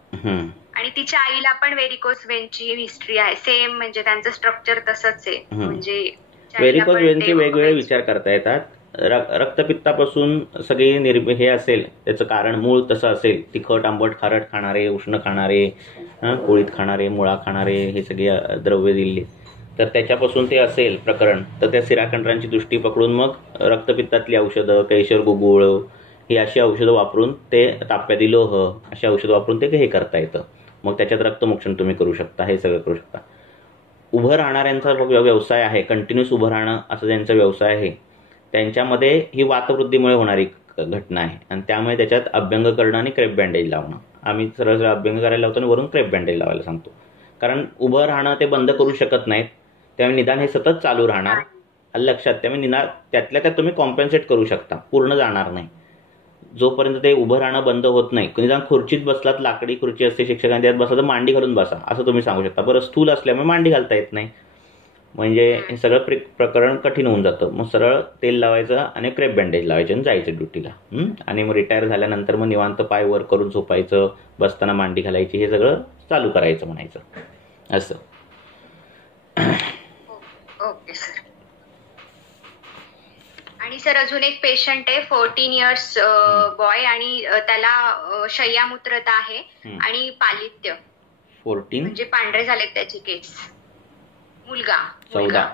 आणि तिच्या आईला पण व्हेरिकोज वेनची हिस्ट्री आहे, सेम, म्हणजे त्यांचं स्ट्रक्चर तसंच आहे. म्हणजे व्हेरिकोज वेनचे वेगवेगळे विचार करता येतात. रक्तपित्तापासून सगळी हे असेल, त्याचं कारण मूळ तसं असेल, तिखट आंबट खारट खाणारे, उष्ण खाणारे, कोळीत खाणारे, मुळा खाणारे, हे सगळे द्रव्य दिले. तर त्याच्यापासून ते असेल प्रकरण, तर त्या शिराखंडरांची दृष्टी पकडून मग रक्तपित्तातली औषधं, कैशर गुगुळ ही अशी औषधं वापरून ते, ताप्यादी लोह अशी औषधं वापरून ते हे करता येतं. मग त्याच्यात रक्तमोक्षण तुम्ही करू शकता, हे सगळं करू शकता. उभं राहणाऱ्यांचा व्यवसाय आहे, कंटिन्यूस उभं राहणं असं ज्यांचा व्यवसाय आहे, त्यांच्यामध्ये ही वातवृद्धीमुळे होणारी घटना आहे आणि त्यामुळे त्याच्यात अभ्यंग करणं आणि क्रेप बँडेज लावणं. आम्ही सरळ अभ्यंग करायला लावतो आणि वरून क्रेप बँडेज लावायला सांगतो, कारण उभं राहणं ते बंद करू शकत नाहीत, त्यामुळे निदान हे सतत चालू राहणार. लक्षात, त्यामुळे निदान त्यातल्या त्यात तुम्ही कॉम्पेन्सेट करू शकता, पूर्ण जाणार नाही. जोपर्यंत ते उभं राहणं बंद होत नाही, निदान खुर्चीत बसलात, लाकडी खुर्ची असते शिक्षकांच्या, त्यात बसला तर मांडी घालून बसा असं तुम्ही सांगू शकता. बरं, स्थूल असल्यामुळे मांडी घालता येत नाही, म्हणजे हे सगळं प्रकरण कठीण होऊन जातं. मग सरळ तेल लावायचं आणि क्रेप बँडेज लावायचे आणि जायचं ड्युटीला. आणि मग रिटायर झाल्यानंतर मग निवांत पाय वर करून झोपायचं, बसताना मांडी घालायची, हे सगळं चालू करायचं म्हणायचं असं. Okay sir. आणि सर अजून एक पेशंट आहे, 14 इयर्स बॉय, आणि त्याला शय्यामूत्रता आहे आणि पालित्य 14 म्हणजे पांढरे झालेत त्याची केस. मुलगा 14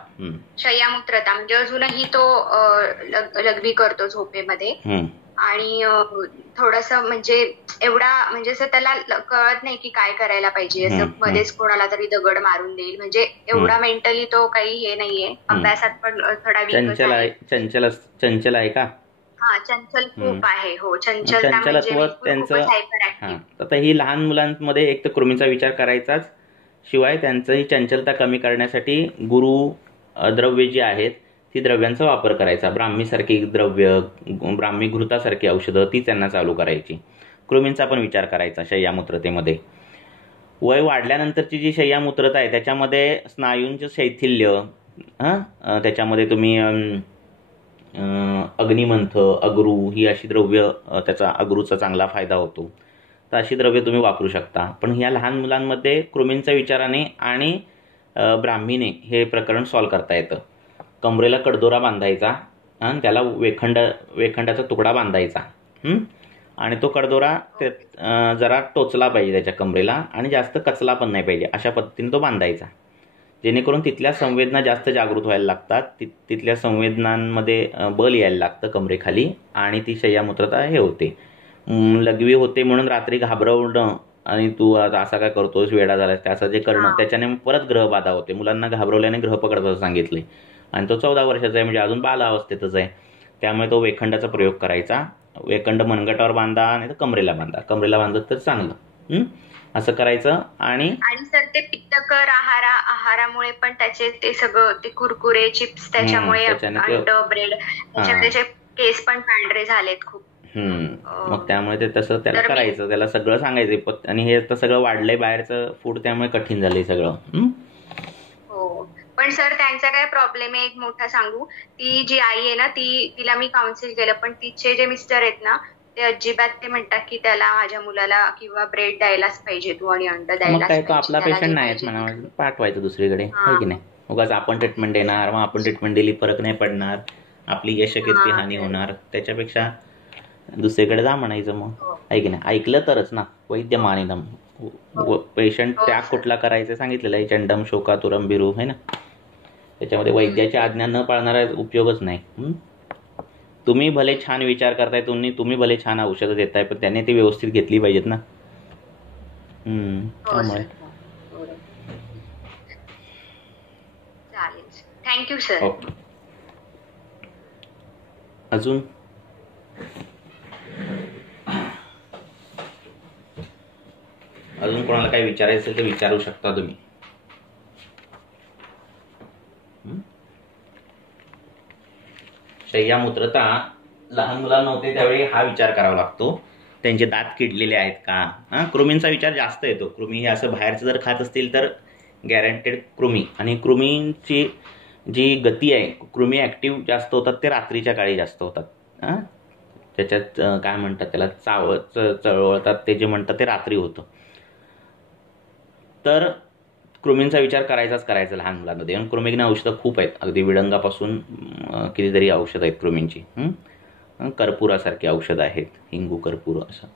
शय्यामूत्रता म्हणजे अजूनही तो लघवी करतो झोपेमध्ये, आणि थोडस म्हणजे एवढा म्हणजे असं त्याला कळत नाही की काय करायला पाहिजे, असं मध्येच कोणाला तरी दगड मारून देईल, म्हणजे एवढा मेंटली तो काही हे नाहीये, अभ्यासात पण थोडा चंचल आहे का? हा, चंचल खूप आहे. हो, चंचलत्व त्यांचं. आता ही लहान मुलांमध्ये एक तर कृमीचा विचार करायचाच, शिवाय त्यांचं ही चंचलता कमी करण्यासाठी गुरु द्रव्ये जी आहेत ती द्रव्यांचा वापर करायचा. ब्राह्मीसारखी द्रव्य, ब्राह्मी घृतासारखी औषधं ती त्यांना चालू करायची. कृमींचा पण विचार करायचा शय्यामूत्रतेमध्ये. वय वाढल्यानंतरची जी शय्यामूत्रता आहे त्याच्यामध्ये स्नायूंचं शैथिल्य, त्याच्यामध्ये तुम्ही अग्निमंथ, अगरू ही अशी द्रव्य, त्याचा अगरूचा चांगला फायदा होतो, तर अशी द्रव्य तुम्ही वापरू शकता. पण ह्या लहान मुलांमध्ये कृमींच्या विचाराने आणि ब्राह्मीने हे प्रकरण सॉल्व्ह करता येतं. कमरेला कडदोरा बांधायचा आणि त्याला वेखंडाचा तुकडा बांधायचा, आणि तो कडदोरा जरा टोचला पाहिजे त्याच्या कमरेला आणि जास्त कचला पण नाही पाहिजे, अशा पद्धतीने तो बांधायचा, जेणेकरून तिथल्या संवेदना जास्त जागृत व्हायला लागतात, तिथल्या संवेदनांमध्ये बल यायला लागतं कमरेखाली, आणि ती शय्यामूत्रता हे होते. लघवी होते म्हणून रात्री घाबरवणं आणि तू असा काय करतोस, वेडा झालास, त्याचं जे करणं, त्याच्याने परत ग्रहबाधा होते. मुलांना घाबरवल्याने ग्रह पकडत सांगितले, आणि तो 14 वर्षाचा आहे म्हणजे अजून बालावस्थेतच आहे. त्यामुळे तो वेखंडाचा प्रयोग करायचा. वेखंड मनगटावर बांधा नाही तर कमरेला बांधत तर चांगलं, असं करायचं. आणि सर ते पित्तकर आहारामुळे पण त्याचे ते सगळं ते कुरकुरे चिप्स त्याच्यामुळे अंड ब्रेड त्याचे केस पण पांढरे झालेत खूप. मग त्यामुळे ते तसं त्याला करायचं, त्याला सगळं सांगायचं. आणि हे तर सगळं वाढलंय बाहेरचं फूड, त्यामुळे कठीण झालंय सगळं. हो, पण सर त्यांचा काय प्रॉब्लेम आहे एक मोठा सांगू. ती जी आई आहे ना, तिला मी काउन्सिल केलं, पण तिचे जे मिस्टर आहेत ना ते अजिबात ते म्हणतात की त्याला माझ्या मुलाला किंवा ब्रेड द्यायलाच पाहिजे तू आणि अंड द्यायलाच पाहिजे. तो आपला पेशंट नाही म्हणा, पाठवायचं दुसरीकडे, आहे की नाही. उगाच आपण ट्रीटमेंट देणार, मग आपण ट्रीटमेंट दिली फरक नाही पडणार, आपली यशकीर्ती हानी होणार, त्याच्यापेक्षा दुसरीकडे जा म्हणायचं. मग आहे की नाही, ऐकलं तरच ना. वैद्य मानिदम, पेशंट त्याग कुठला करायचं सांगितलेलं आहे, चंडम शोकातुरम बिरू, है ना. त्याच्यामध्ये वैद्याची आज्ञा न पाळणारा उपयोगच नाही. तुम्ही भले छान विचार करताय, तुम्ही भले छान औषधं देताय, पण त्याने ती व्यवस्थित घेतली पाहिजेत ना. त्यामुळे थँक्यू सर. अजून कोणाला काही विचारायचं असेल तर विचारू शकता तुम्ही. शय्यामूत्रता लहान मुलांना होते त्यावेळी हा विचार करावा लागतो, त्यांचे दात किडलेले आहेत का. कृमींचा विचार जास्त येतो. कृमी हे असं बाहेरचं जर खात असतील तर गॅरंटेड कृमी. आणि कृमींची जी गती आहे, कृमी ऍक्टिव्ह जास्त होतात ते रात्रीच्या काळी जास्त होतात. त्याच्यात काय म्हणतात त्याला, चळवळतात, ते जे म्हणतात ते रात्री होतं. तर कृमींचा विचार करायचा लहान मुलांमध्ये. आणि कृमींना औषधं खूप आहेत, अगदी विडंगापासून कितीतरी औषधं आहेत कृमींची. कर्पुरासारखी औषधं आहेत, हिंगू कर्पूर असं.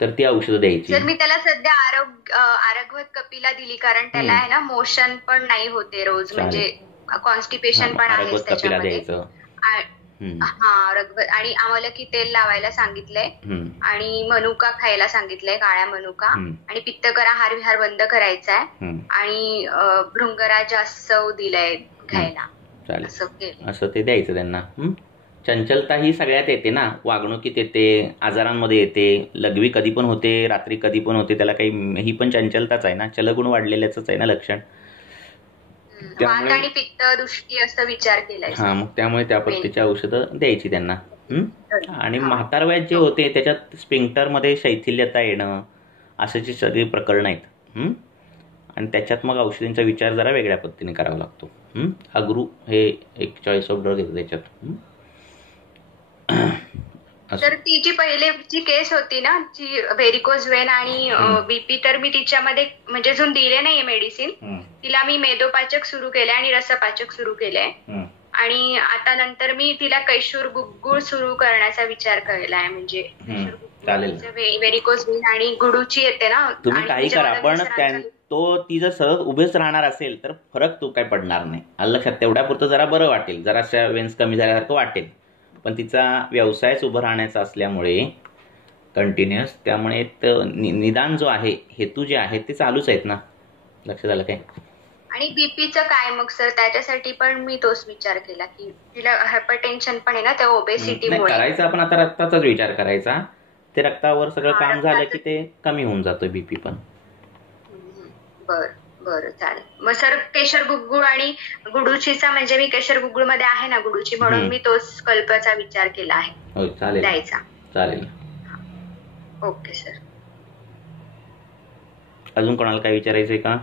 तर ती औषधं द्यायची. सर मी त्याला सध्या आरगवत कपिला दिली, कारण त्याला आहे ना मोशन पण नाही होते रोज, म्हणजे कॉन्स्टिपेशन पण आहे आरगवत कपिला त्याच्यामध्ये. द्यायचं. आणि आम्हाला की तेल लावायला सांगितलंय आणि मनुका खायला सांगितलंय, काळ्या मनुका, आणि पित्तकरा हार विहार बंद करायचा आहे, आणि भृंगराज सव दिलाय घ्यायला. असं ते द्यायचं त्यांना. चंचलता ही सगळ्यात येते ना, वागणुकीत येते, आजारांमध्ये येते, लघवी कधी पण होते, रात्री कधी पण होते, त्याला काही ही पण चंचलताच आहे ना, चलगुण वाढलेल्याच आहे ना लक्षण. वात आणि पित्त दृष्टी असं विचार केलाय. मग त्यामुळे त्या पद्धतीची औषधं द्यायची त्यांना. आणि म्हातार वयात जे होते त्याच्यात स्पिंक्टरमध्ये शैथिल्यता येणं अशाची सगळी प्रकरणं आहेत. आणि त्याच्यात मग औषधींचा विचार जरा वेगळ्या पद्धतीने करावा लागतो. अग्रू हे एक चॉईस ऑफ ड्रग येतं त्याच्यात. तर ती जी पहिली केस होती ना, जी व्हेरिकोज वेन आणि बीपी, तर मी तिच्यामध्ये म्हणजे अजून दिले नाहीये मेडिसिन. तिला मी मेदोपाचक सुरू केलंय आणि रसपाचक सुरू केलंय. आणि आता नंतर मी तिला कैशोर गुग्गुळ सुरू करण्याचा विचार केलाय. म्हणजे व्हेरिकोज वेन आणि गुडूची येते ना, तुम्ही काही करा, पण ती जर सहज उभेच राहणार असेल तर फरक तो काय पडणार नाही. लक्षात, तेवढ्या पुरतं जरा बरं वाटेल, जराशा वेन्स कमी झाल्यासारखं वाटेल, पण तिचा व्यवसायच उभं राहण्याचा असल्यामुळे कंटिन्युअस, त्यामुळे निदान जो आहे, हेतू जे आहे ते चालूच आहेत ना. लक्षात आलं काय? आणि बीपीचं काय मग सर? त्याच्यासाठी पण मी तोच विचार केला की तिला हायपरटेन्शन पण आहे ना, त्या ओबेसिटीमुळे. करायचा आपण आता रक्ताचाच विचार करायचा. ते रक्तावर सगळं काम झालं की ते कमी होऊन जातं बीपी पण. बरं चालेल. मग सर केशर गुग्गुळ आणि गुडूचीचा, म्हणजे मी केशर गुग्गुळ मध्ये आहे ना गुडूची, म्हणून मी तोच कल्पचा विचार केला आहे द्यायचा. चालेल. Okay sir. अजून कोणाला काय विचारायचंय का?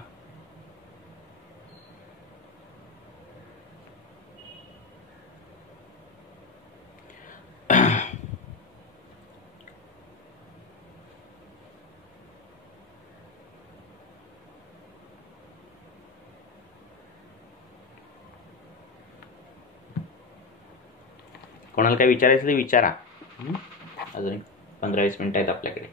कोणाला काय विचारायचं ते विचारा. अजून 15-20 मिनिटं आहेत आपल्याकडे.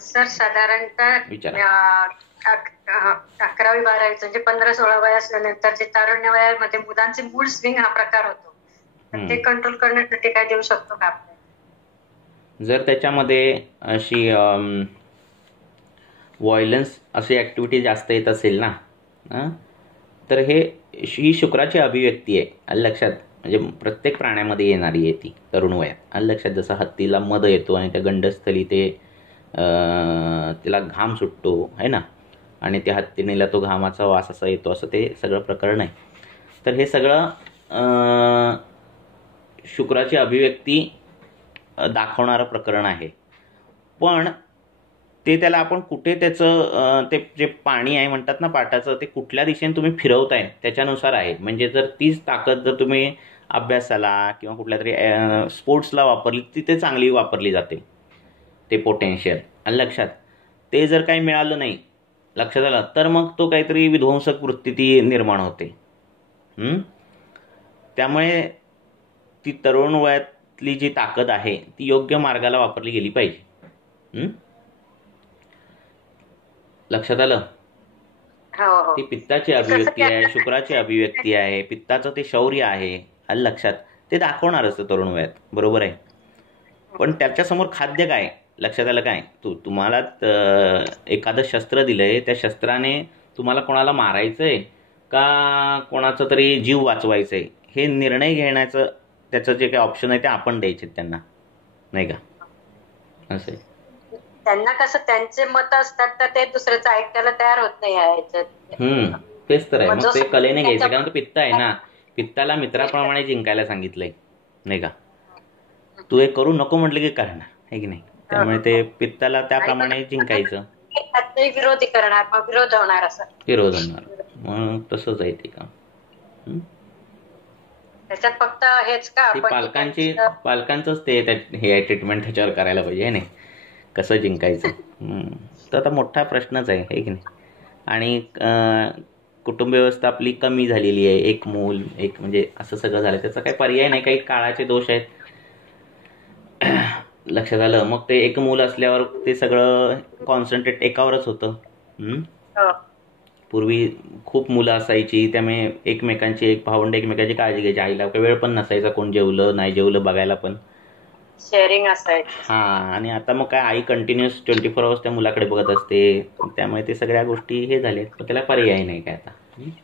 सर साधारणतः 11वी-12वी म्हणजे 15-16 वय असल्यानंतर जे तारुण्य वयामध्ये मुलांचे मूड स्विंग हा प्रकार होतो, तर ते कंट्रोल करण्यासाठी काय देऊ शकतो का आपण? जर त्याच्यामध्ये अशी व्हायलन्स अशी ऍक्टिव्हिटी जास्त येत असेल ना, तर ही शुक्राची अभिव्यक्ती आहे. लक्षात, म्हणजे प्रत्येक प्राण्यामध्ये येणारी आहे ती तरुण वयात. लक्षात, जसं हत्तीला मद येतो आणि त्या गंडस्थली तिला घाम सुटतो आहे ना, आणि त्या हत्तीनेला तो घामाचा वास असा येतो, असं ते सगळं प्रकरण आहे. तर हे सगळं शुक्राची अभिव्यक्ती दाखवणारं प्रकरण आहे. पण ते त्याला आपण कुठे त्याचं ते जे पाणी आहे म्हणतात ना पाटाचं, ते कुठल्या दिशेने तुम्ही फिरवताय त्याच्यानुसार आहे. म्हणजे जर तीच ताकद जर तुम्ही अभ्यासाला किंवा कुठल्या तरी स्पोर्ट्सला वापरली, ती चांगली वापरली जाते ते पोटेन्शियल. आणि लक्षात, ते जर काही मिळालं नाही, लक्षात आलं, तर मग तो काहीतरी विध्वंसक वृत्ती ती निर्माण होते. त्यामुळे ती तरुण वयातली जी ताकद आहे ती योग्य मार्गाला वापरली गेली पाहिजे. लक्षात आलं? ती पित्ताची अभिव्यक्ती आहे, शुक्राची अभिव्यक्ती आहे, पित्ताचं ते शौर्य आहे. लक्षात, ते दाखवणार असतं तरुण वयात, बरोबर आहे. पण त्याच्यासमोर खाद्य काय? लक्षात आलं काय? तुम्हाला एखादं शस्त्र दिलंय, त्या शस्त्राने तुम्हाला कोणाला मारायचंय का कोणाचा तरी जीव वाचवायचंय, हे निर्णय घेण्याचं त्याचं जे काही ऑप्शन आहे ते आपण द्यायचे त्यांना, नाही का? असं त्यांना कसं त्यांचे मत असतात तर ते दुसऱ्याचं ऐकायला तयार होत नाही याच्यात. तेच तर आहे. मग ते कलेने घ्यायचं, कारण पित्त आहे ना, पित्ताला मित्राप्रमाणे जिंकायला सांगितलंय, नाही का? तू हे करू नको म्हटलं की करणार, आहे की नाही? त्यामुळे ते पित्ताला त्याप्रमाणे जिंकायचं. विरोधी करणार, मग विरोध होणार, असं विरोध होणार, मग तसंच आहे ते काम. त्याच्यात फक्त हेच का ती आपण पालकांचंच ते हे ट्रीटमेंट त्याच्यावर करायला पाहिजे नाही कसं जिंकायचं. तर आता मोठा प्रश्नच आहे की नाही. आणि कुटुंब व्यवस्था आपली कमी झालेली आहे. एक मूल एक म्हणजे असं सगळं झालं. त्याचा काही पर्याय नाही. काही काळाचे दोष आहेत. लक्षात आलं. मग ते एक मूल असल्यावर ते सगळं कॉन्सन्ट्रेट एकावरच होतं. पूर्वी खूप मुलं असायची त्यामुळे एकमेकांची एक भावंड एकमेकांची काळजी घ्यायची. आईला काही वेळ पण नसायचा कोण जेवलं नाही जेवलं बघायला पण शेअरिंग असायचं. हा. आणि आता मग काय आई कंटिन्युअस 24 आवर्स त्या मुलाकडे बघत असते. त्यामुळे ते सगळ्या गोष्टी हे झाले. पण त्याला पर्याय नाही काय आता.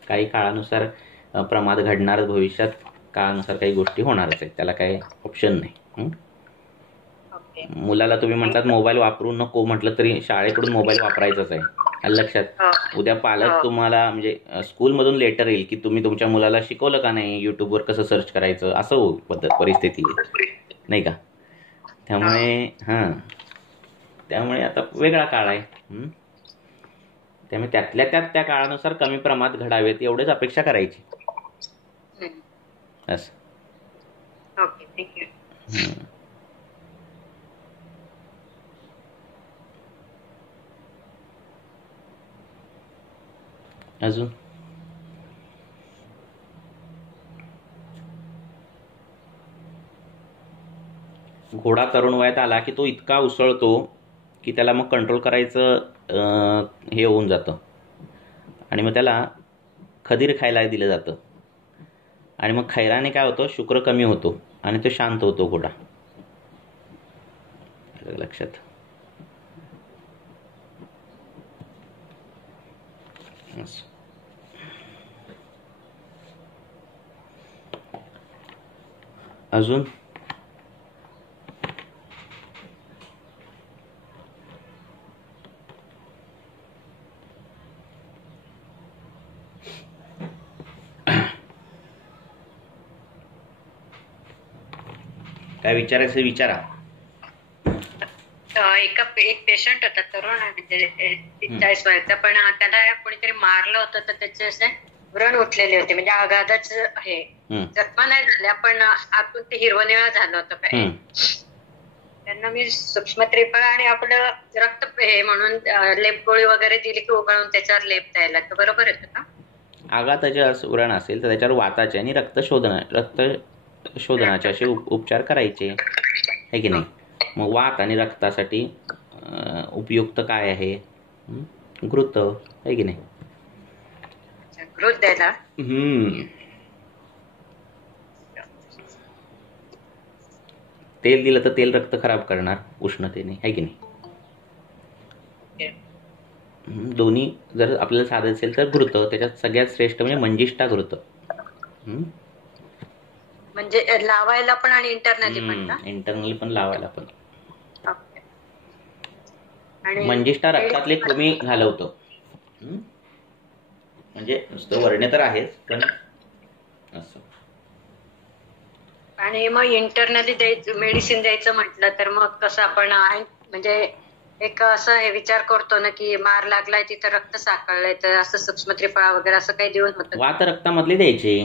काही काळानुसार प्रमाद घडणार भविष्यात. काळानुसार काही गोष्टी होणारच आहेत. त्याला काही ऑप्शन नाही. मुलाला तुम्ही म्हणतात मोबाईल वापरू नको म्हटलं तरी शाळेकडून मोबाईल वापरायचाच आहे. लक्षात. उद्या पालक तुम्हाला म्हणजे स्कूलमधून लेटर येईल की तुम्ही तुमच्या मुलाला शिकवलं का नाही युट्यूबवर कसं सर्च करायचं असं होईल परिस्थिती नाही का. त्यामुळे आता वेगळा काळ आहे. त्यामुळे त्यातल्या त्यात त्या काळानुसार कमी प्रमाणात घडावेत एवढेच अपेक्षा करायची. असं. अजून घोडा तरुण वयात आला की तो इतका उसळतो की त्याला मग कंट्रोल करायचं हे होऊन जातं. आणि मग त्याला खदीर खायला दिलं जातं. आणि मग खैराने काय होतं शुक्र कमी होतो आणि तो शांत होतो घोडा. लक्षात. अजून काय विचारायचं विचारा. एक पेशंट होता तरुण म्हणजे 40 वयाचा पण त्याला कोणीतरी मारलं होतं तर त्याचे असे व्रण उठलेले होते म्हणजे आघातच आहे. जखमा नाही झाल्या पण आतून ते हिरवनिळं झालं होतं काय. त्यांना मी सूक्ष्म त्रिफळ आणि आपलं रक्त हे म्हणून लेप गोळी वगैरे दिली की उघळून त्याच्यावर लेप द्यायला. तर बरोबर येतं का. आघाताचे व्रण असेल तर त्याच्यावर वाताचे आणि रक्त शोधनाचे असे उपचार करायचे आहे की नाही. मग वात आणि रक्तासाठी उपयुक्त काय आहे घृत आहे की नाही. घृत द्यायला. तेल दिलं तर तेल रक्त खराब करणार उष्णतेने आहे की नाही. दोन्ही जर आपल्याला साधं असेल तर घृत. त्याच्यात सगळ्यात श्रेष्ठ म्हणजे मंजिष्ठा घृत. म्हणजे लावायला पण आणि इंटरनली पण. इंटरनली पण लावायला पण. मंजिष्ठा रक्तातले कृमी घालवतो. म्हणजे नुसतं वर्ण्य तर आहेच पण असं. आणि मग इंटरनली द्यायचं मेडिसिन द्यायचं म्हटलं तर मग कसं आपण म्हणजे एक असं हे विचार करतो ना की मार लागलाय तिथं रक्त साकळलंय तर असं सूक्ष्म त्रिफळा वगैरे असं काही देऊन होतं. वात रक्तामधली द्यायची.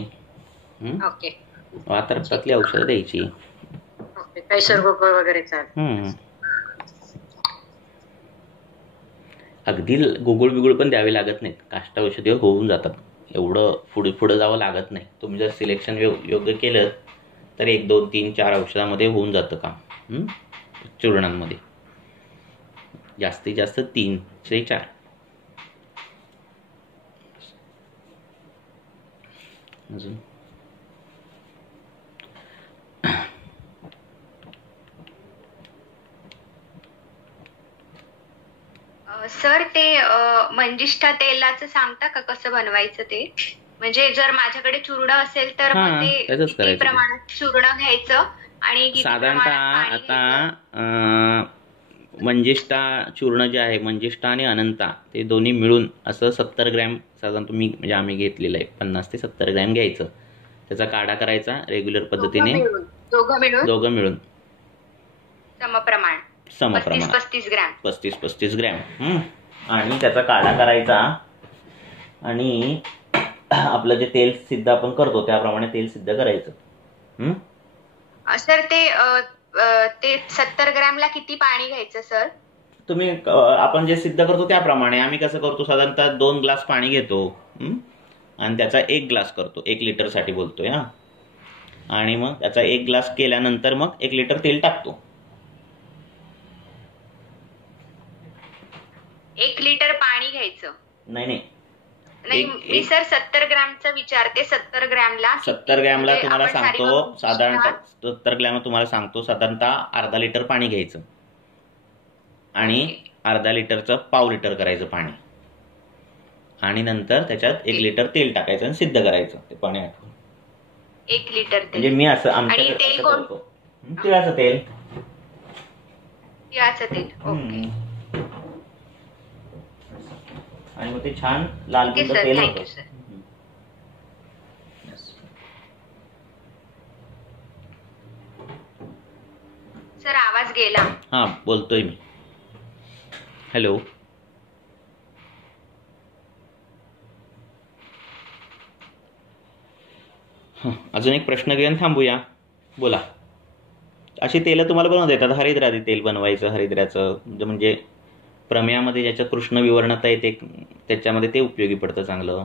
ओके. वात रक्तातली औषधं द्यायची. ओके. काही सर्वगोळ वगैरे चालेल. अगदी गुगुळ बिगुळ पण द्यावे लागत नाहीत. काष्ट औषधी होऊन जातात. एवढं पुढे जावं लागत नाही. तुम्ही जर सिलेक्शन योग्य केलं तर 1, 2, 3, 4 औषधामध्ये होऊन जातं काम. चूर्णांमध्ये जास्तीत जास्त 3 ते 4. अजून सर ते मंजिष्ठा तेलाचं सांगता का कसं बनवायचं ते. म्हणजे जर माझ्याकडे चूर्ण असेल तर मग ते किती प्रमाणात चूर्ण घ्यायचं आणि साधारणतः आता मंजिष्ठा चूर्ण जे आहे मंजिष्ठा आणि अनंता ते दोन्ही मिळून असं 70 ग्रॅम साधारण तुम्ही म्हणजे आम्ही घेतलेलं आहे 50 ते 70 ग्रॅम घ्यायचं. त्याचा काढा करायचा रेग्युलर पद्धतीने. दोघं मिळून समप्रमाण 35 ग्रॅम 35 ग्रॅम. आणि त्याचा काढा करायचा आणि आपलं जे तेल सिद्ध आपण करतो त्याप्रमाणे तेल सिद्ध करायचं. सर ते 70 ग्रॅमला किती पाणी घ्यायचं सर? तुम्ही आपण जे सिद्ध करतो त्याप्रमाणे. आम्ही कसं करतो, साधारणतः 2 ग्लास पाणी घेतो आणि त्याचा 1 ग्लास करतो. 1 लिटरसाठी बोलतोय हा. आणि मग त्याचा 1 ग्लास केल्यानंतर मग 1 लिटर तेल टाकतो. 1 लिटर पाणी घ्यायचं? नाही, मी सर 70 ग्रॅमचं विचारते. 70 ग्रॅमला तुम्हाला सांगतो साधारणतः 70 ग्रॅम तुम्हाला सांगतो साधारणतः अर्धा लिटर पाणी घ्यायचं आणि अर्धा लिटरचं पाव लिटर करायचं पाणी आणि नंतर त्याच्यात 1 लिटर तेल टाकायचं आणि सिद्ध करायचं ते पाणी आटवून. 1 लिटर म्हणजे मी असं आमच्याकडे करतो. तिळाचं तेल. ओके. आणि मग ते छान लाल बुंद तेल होतं. सर आवाज गेला. हा, बोलतोय मी. हॅलो. अजून एक प्रश्न घेऊन थांबूया. बोला. अशी तेलं तुम्हाला बनवता येतात. हरिद्राची तेल बनवायचं, हरिद्राचं म्हणजे प्रमेयामध्ये ज्याच्या कृष्ण विवर्णता येते त्याच्यामध्ये ते उपयोगी पडतं चांगलं.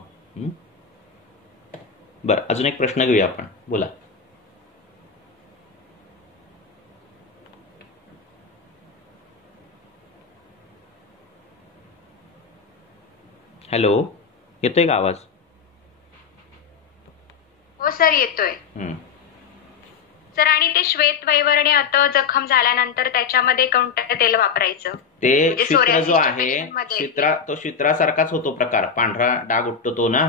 बरं, अजून एक प्रश्न घेऊया आपण. बोला. हॅलो, येतोय का आवाज? हो सर, येतोय. सर, आणि ते श्वेत वैवर्णे जखम झाल्यानंतर त्याच्यामध्ये कोणतं तेल वापरायचं? ते शित्रा जो आहे, तो शित्रासारखाच होतो प्रकार. पांढरा डाग उठतो तो ना.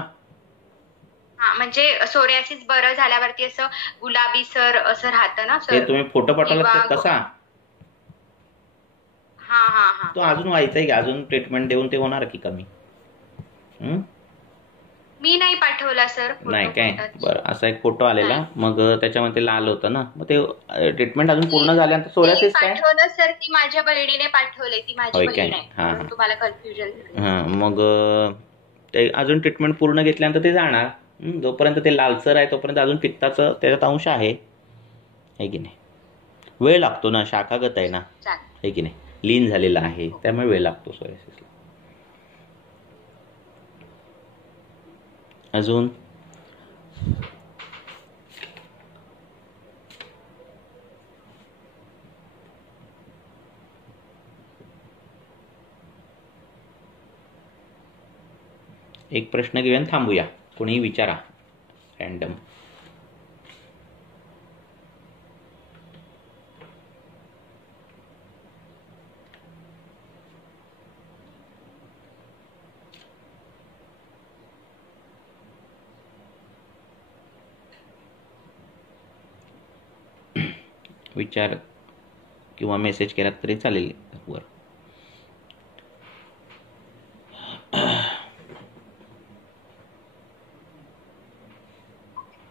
हा, म्हणजे सोरियासिस बरं झाल्यावरती असं गुलाबी सर असं राहतं ना सर? ते तुम्ही फोटो पाठवलात तसा? हा. तो अजून व्हायचंय की? अजून ट्रीटमेंट देऊन ते होणार की कमी? मी नाही पाठवला सर. नाही काय? बरं, असा एक फोटो आलेला. मग त्याच्यामध्ये लाल होतं ना. मग ते ट्रीटमेंट अजून पूर्ण झाल्यानंतर सोरियासिस काय? पाठवलं सर, ती माझ्या बहिणीने पाठवले. ती माझी बहीण आहे. तुम्हाला कन्फ्युजन. हा, मग ते अजून ट्रीटमेंट पूर्ण घेतल्यानंतर ते जाणार. जोपर्यंत ते लालसर आहे तोपर्यंत अजून पित्ताचं त्याच्यात अंश आहे की नाही? वेळ लागतो ना, शाखागत आहे ना, आहे की नाही? लीन झालेला आहे, त्यामुळे वेळ लागतो सोरियासिसला. अजून एक प्रश्न घेऊन थांबूया. कोणीही विचारा रॅन्डम. विचार किंवा मेसेज केला तरी चालेल वर.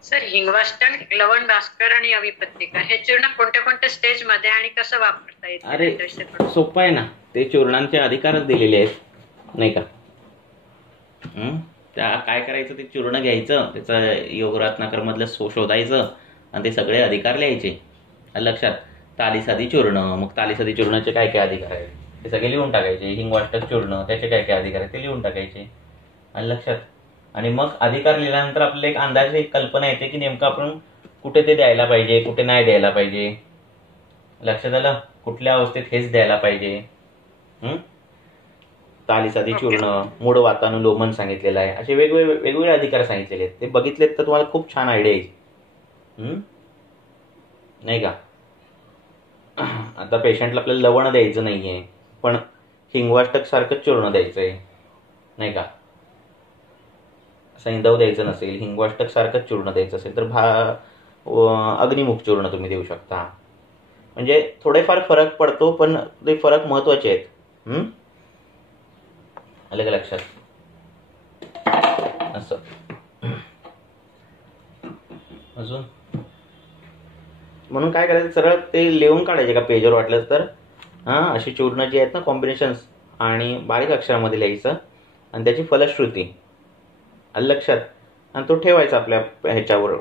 सर, हिंगवाष्टन, लवण भास्कर आणि अविपत्रिका हे चूर्ण कोणत्या कोणत्या स्टेज मध्ये आणि कसं वापरता येईल? अरे सोपं आहे ना. ते चूर्णांचे अधिकारच दिलेले आहेत नाही का? त्या काय करायचं, ते चूर्ण घ्यायचं, त्याचं योगरत्नाकर मधलं शोधायचं आणि ते सगळे अधिकार लिहायचे. लक्षात. तालीसादी चूर्ण, मग तालीसादी चूर्णाचे काय काय अधिकार आहेत ते सगळे लिहून टाकायचे. हिंगवाष्टक चूर्ण, त्याचे काय काय अधिकार आहेत ते लिहून टाकायचे. आणि लक्षात. आणि मग अधिकार लिहिल्यानंतर आपल्याला एक अंदाजे एक कल्पना येते की नेमकं आपण कुठे ते द्यायला पाहिजे, कुठे नाही द्यायला पाहिजे. लक्षात आलं? कुठल्या अवस्थेत हेच द्यायला पाहिजे. तालीसादी चूर्ण, मूळ वातानुलोमन सांगितलेलं आहे. असे वेगवेगळे अधिकार सांगितलेले आहेत. ते बघितलेत तर तुम्हाला खूप छान आयडिया येईल नाही का? आता पेशंटला आपल्याला लवण द्यायचं नाहीये, पण हिंगवाष्टक सारखंच चूर्ण द्यायचंय नाही का? सैंधव द्यायचं नसेल, हिंगवाष्टक सारखंच चूर्ण द्यायचं असेल तर अग्निमुख चूर्ण तुम्ही देऊ शकता. म्हणजे थोडेफार फरक पडतो, पण ते फरक महत्वाचे आहेत. आलं का लक्षात? असं. अजून म्हणून काय करायचं, सरळ ते लिहून काढायचे का पेजवर वाटलं तर. अशी चूर्ण जी आहेत ना कॉम्बिनेशन्स, आणि बारीक अक्षरामध्ये लिहायचं आणि त्याची फलश्रुती. आलं लक्षात? आणि तो ठेवायचा आपल्या ह्याच्यावर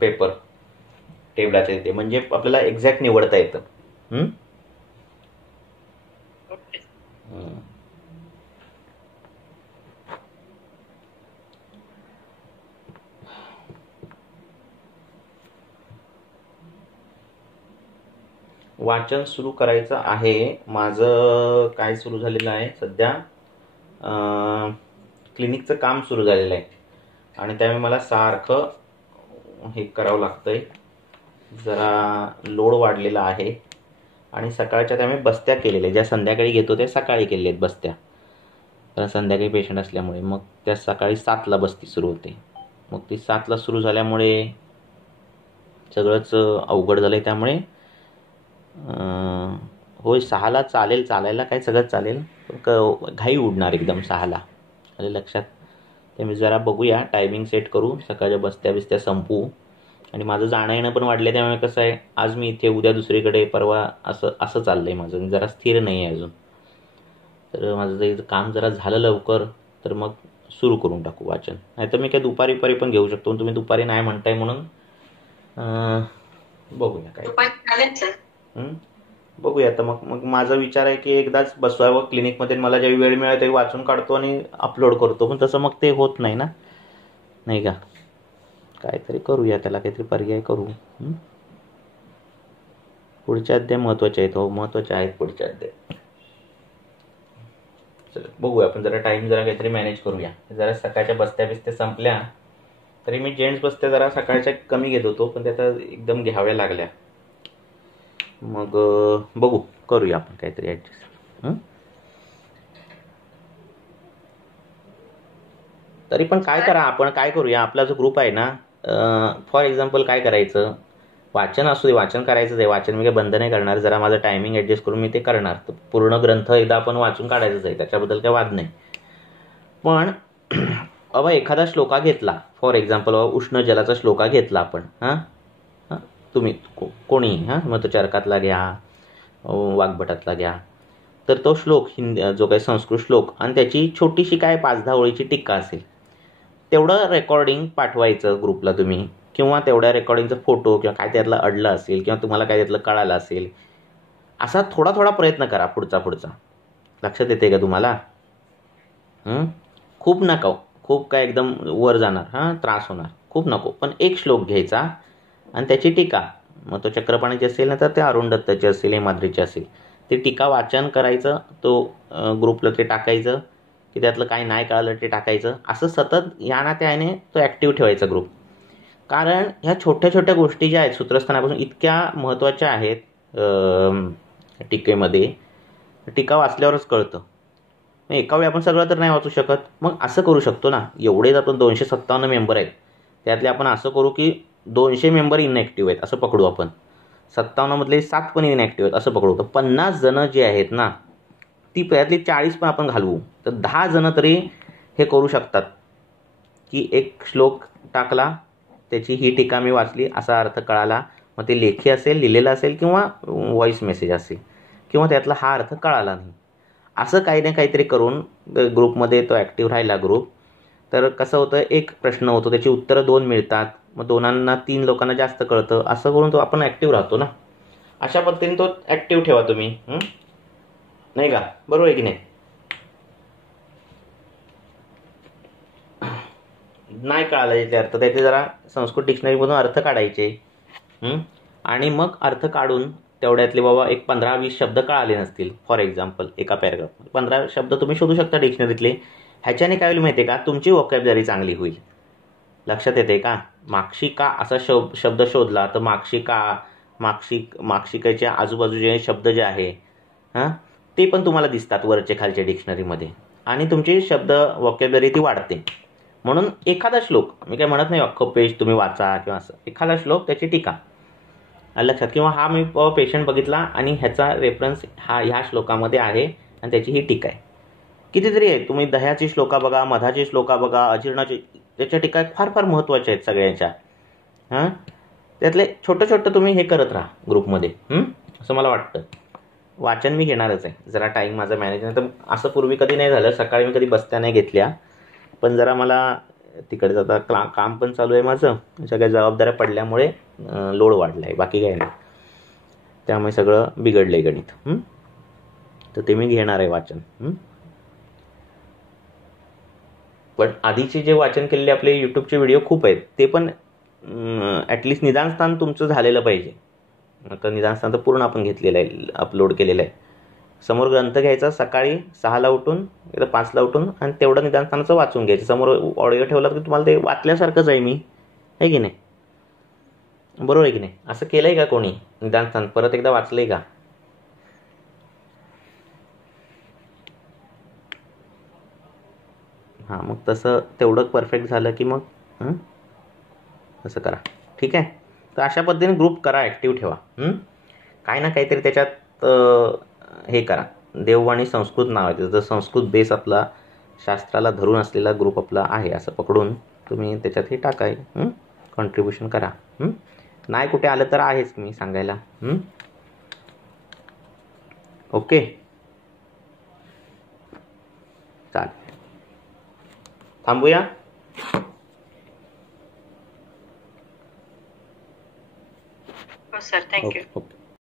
पेपर. टेबलाच्या तिथे, म्हणजे आपल्याला एक्झॅक्ट निवडता येतं. वाचन सुरू करायचं आहे माझं. काय सुरू झालेलं आहे सध्या, क्लिनिकचं काम सुरू झालेलं आहे आणि त्यामुळे मला सारखं हे करावं लागतंय. जरा लोड वाढलेला आहे आणि सकाळच्या त्यामुळे बस्त्या केलेल्या, ज्या संध्याकाळी घेतो त्या सकाळी केलेल्या आहेत बस्त्या, कारण संध्याकाळी पेशंट असल्यामुळे. मग त्या सकाळी 7ला बस्ती सुरू होते. मग ती 7ला सुरू झाल्यामुळे सगळंच अवघड झालं आहे. त्यामुळे होय 6ला चालेल, चालायला काय सगळं चालेल, पण घाई उडणार एकदम 6ला, आलं लक्षात. त्यामुळे जरा बघूया, टायमिंग सेट करू, सकाळच्या बस्त्या बिस्त्या संपवू. आणि माझं जाणं येणं पण वाढलं, त्यामुळे कसं आहे, आज मी इथे, उद्या दुसरीकडे, परवा असं चाललं आहे माझं, जरा स्थिर नाही आहे अजून. तर माझं जर काम जरा झालं लवकर तर मग सुरू करून टाकू वाचन. नाही तर मी काय दुपारी पण घेऊ शकतो, तुम्ही दुपारी नाही म्हणताय म्हणून बघूया काय. बघूया आता. मग माझा विचार आहे की एकदाच बसवावं क्लिनिकमध्ये, मला ज्यावेळी वेळ मिळेल त्यावेळी वाचून काढतो आणि अपलोड करतो. पण तसं मग ते होत नाही ना, नाही का. काहीतरी करूया, त्याला काहीतरी पर्याय करू. पुढचे अध्याय महत्त्वाचे आहेत. हो, महत्त्वाचे आहेत पुढचे अध्याय. चला बघूया आपण, जरा टाईम जरा काहीतरी मॅनेज करूया. जरा सकाळच्या बस्त्या बिस्त्या संपल्या, तरी मी जेंट्स बसत्या जरा सकाळच्या कमी घेत होतो, पण त्याचा एकदम घ्याव्या लागल्या. मग बघू, करूया आपण काहीतरी ॲडजस्ट. तरी पण काय करा, आपण काय करूया, आपला जो ग्रुप आहे ना, फॉर एक्झाम्पल काय करायचं, वाचन असू दे, वाचन करायचंच आहे. वाचन मी काही बंद नाही करणार, जरा माझं टायमिंग ॲडजस्ट करून मी ते करणार. तर पूर्ण ग्रंथ एकदा आपण वाचून काढायचंच आहे, त्याच्याबद्दल काही वाद नाही. पण एखादा श्लोका घेतला, फॉर एक्झाम्पल उष्ण जलाचा श्लोका घेतला आपण, तुम्ही कोणी, मग तो चरकातला घ्या, वाग्भटातला घ्या, तर तो श्लोक जो काही संस्कृत श्लोक आणि त्याची छोटीशी काय 5-10 ओळीची टीका असेल, तेवढं रेकॉर्डिंग पाठवायचं ग्रुपला तुम्ही, किंवा तेवढ्या रेकॉर्डिंगचा फोटो किंवा काय त्यातलं अडलं असेल किंवा तुम्हाला काय त्यातलं कळालं असेल, असा थोडा प्रयत्न करा पुढचा. लक्षात येते का तुम्हाला? खूप नको, खूप काय एकदम वर जाणार, त्रास होणार, खूप नको. पण एक श्लोक घ्यायचा आणि त्याची टीका, मग तो चक्रपाणीची असेल ना तर ते अरुण दत्ताची असेल, हेमाद्रीची असेल, ते टीका वाचन करायचं, तो ग्रुपला ते टाकायचं, की त्यातलं काय नाही कळालं ते टाकायचं. असं सतत या ना त्याने तो ॲक्टिव्ह ठेवायचा ग्रुप. कारण ह्या छोट्या छोट्या गोष्टी ज्या आहेत सूत्रस्थानापासून इतक्या महत्त्वाच्या आहेत टीकेमध्ये. टीका वाचल्यावरच कळतं. एका वेळी आपण सगळं तर नाही वाचू शकत. मग असं करू शकतो ना, एवढेच आपण 257 मेंबर आहेत, त्यातले आपण असं करू की 200 मेंबर इनॲक्टिव्ह आहेत असं पकडू आपण, 57 मधले 7 पण इनॲक्टिव्ह आहेत असं पकडू. तर 50 जणं जी आहेत ना, ती त्यातली 40 पण आपण घालवू, तर 10 जणं तरी हे करू शकतात की एक श्लोक टाकला, त्याची ही टीका मी वाचली, असा अर्थ कळाला, मग ते लेखी असेल, लिहिलेलं असेल किंवा व्हॉइस मेसेज असेल, किंवा त्यातला हा अर्थ कळाला नाही, असं काही ना काहीतरी करून ग्रुपमध्ये तो ॲक्टिव्ह राहिला ग्रुप, तर कसं होतं, एक प्रश्न होतो त्याची उत्तरं 2 मिळतात, मग 2 3 लोकांना जास्त कळतं, असं करून तो आपण ॲक्टिव्ह राहतो ना. अशा पद्धतीने तो ॲक्टिव्ह ठेवा तुम्ही, नाही का, बरोबर आहे की नाही. नाही कळालं याचे अर्थ, त्याचे जरा संस्कृत डिक्शनरीमधून अर्थ काढायचे, आणि मग अर्थ काढून तेवढ्यातले बाबा एक 15-20 शब्द कळाले नसतील, फॉर एक्झाम्पल एका पॅराग्राफ 15 शब्द तुम्ही शोधू शकता डिक्शनरीतले. ह्याच्याने काय होईल माहिती आहे का, तुमची वोकॅब्युलरी चांगली होईल. लक्षात येते का. माक्षिका असा शब्द शोधला तर माक्षिकेच्या आजूबाजूचे शब्द जे आहे ते पण तुम्हाला दिसतात वरचे खालच्या डिक्शनरीमध्ये, आणि तुमची शब्द वोकॅब्युलरी ती वाढते. म्हणून एखादा श्लोक, मी काय म्हणत नाही अख्खं पेज तुम्ही वाचा किंवा असं, एखादा श्लोक त्याची टीका लक्षात, किंवा हा मी पेशंट बघितला आणि ह्याचा रेफरन्स ह्या श्लोकामध्ये आहे आणि त्याची ही टीका आहे. कितीतरी आहे, तुम्ही दह्याची श्लोका बघा, मधाची श्लोका बघा, अजीर्णाची, त्याच्या टीका फार फार महत्त्वाच्या आहेत सगळ्यांच्या. त्यातले छोटं तुम्ही हे करत राहा ग्रुपमध्ये, असं मला वाटतं. वाचन मी घेणारच आहे, जरा टाईम माझा मॅनेज. तर असं पूर्वी कधी नाही झालं, सकाळी मी कधी बस्त्या नाही घेतल्या, पण जरा मला तिकडे आता काम पण चालू आहे माझं, सगळ्या जबाबदाऱ्या पडल्यामुळे लोड वाढला आहे, बाकी काही नाही. त्यामुळे सगळं बिघडलं आहे गणित. तर ते मी घेणार आहे वाचन. पण आधीचे जे वाचन केलेले आपले यूट्यूबचे व्हिडिओ खूप आहेत, ते पण ॲटलिस्ट निदानस्थान तुमचं झालेलं पाहिजे. आता निदानस्थान तर पूर्ण आपण घेतलेलं आहे, अपलोड केलेलं आहे. समोर ग्रंथ घ्यायचा, सकाळी 6ला उठून 5ला उठून, आणि तेवढं निदानस्थानाचं वाचून घ्यायचं. समोर ऑडिओ ठेवला की तुम्हाला ते वाचल्यासारखंच आहे मी, आहे की नाही? बरोबर आहे की नाही? असं केलं आहे का कोणी निदानस्थान परत एकदा वाचलं आहे का? हां, मग तसं तेवढं परफेक्ट झालं की मग तसं करा. ठीक आहे? तर अशा पद्धतीने ग्रुप करा, ॲक्टिव्ह ठेवा. काही ना काहीतरी त्याच्यात हे करा. देववाणी संस्कृत नाव आहे त्याचं, संस्कृत बेस आपला शास्त्राला धरून असलेला ग्रुप आपला आहे असं पकडून तुम्ही त्याच्यात हे टाकाय, कॉन्ट्रीब्युशन करा. नाही कुठे आलं तर आहेच मी सांगायला. ओके, चालेल, थांबूया. हो सर, थँक्यू. ओके.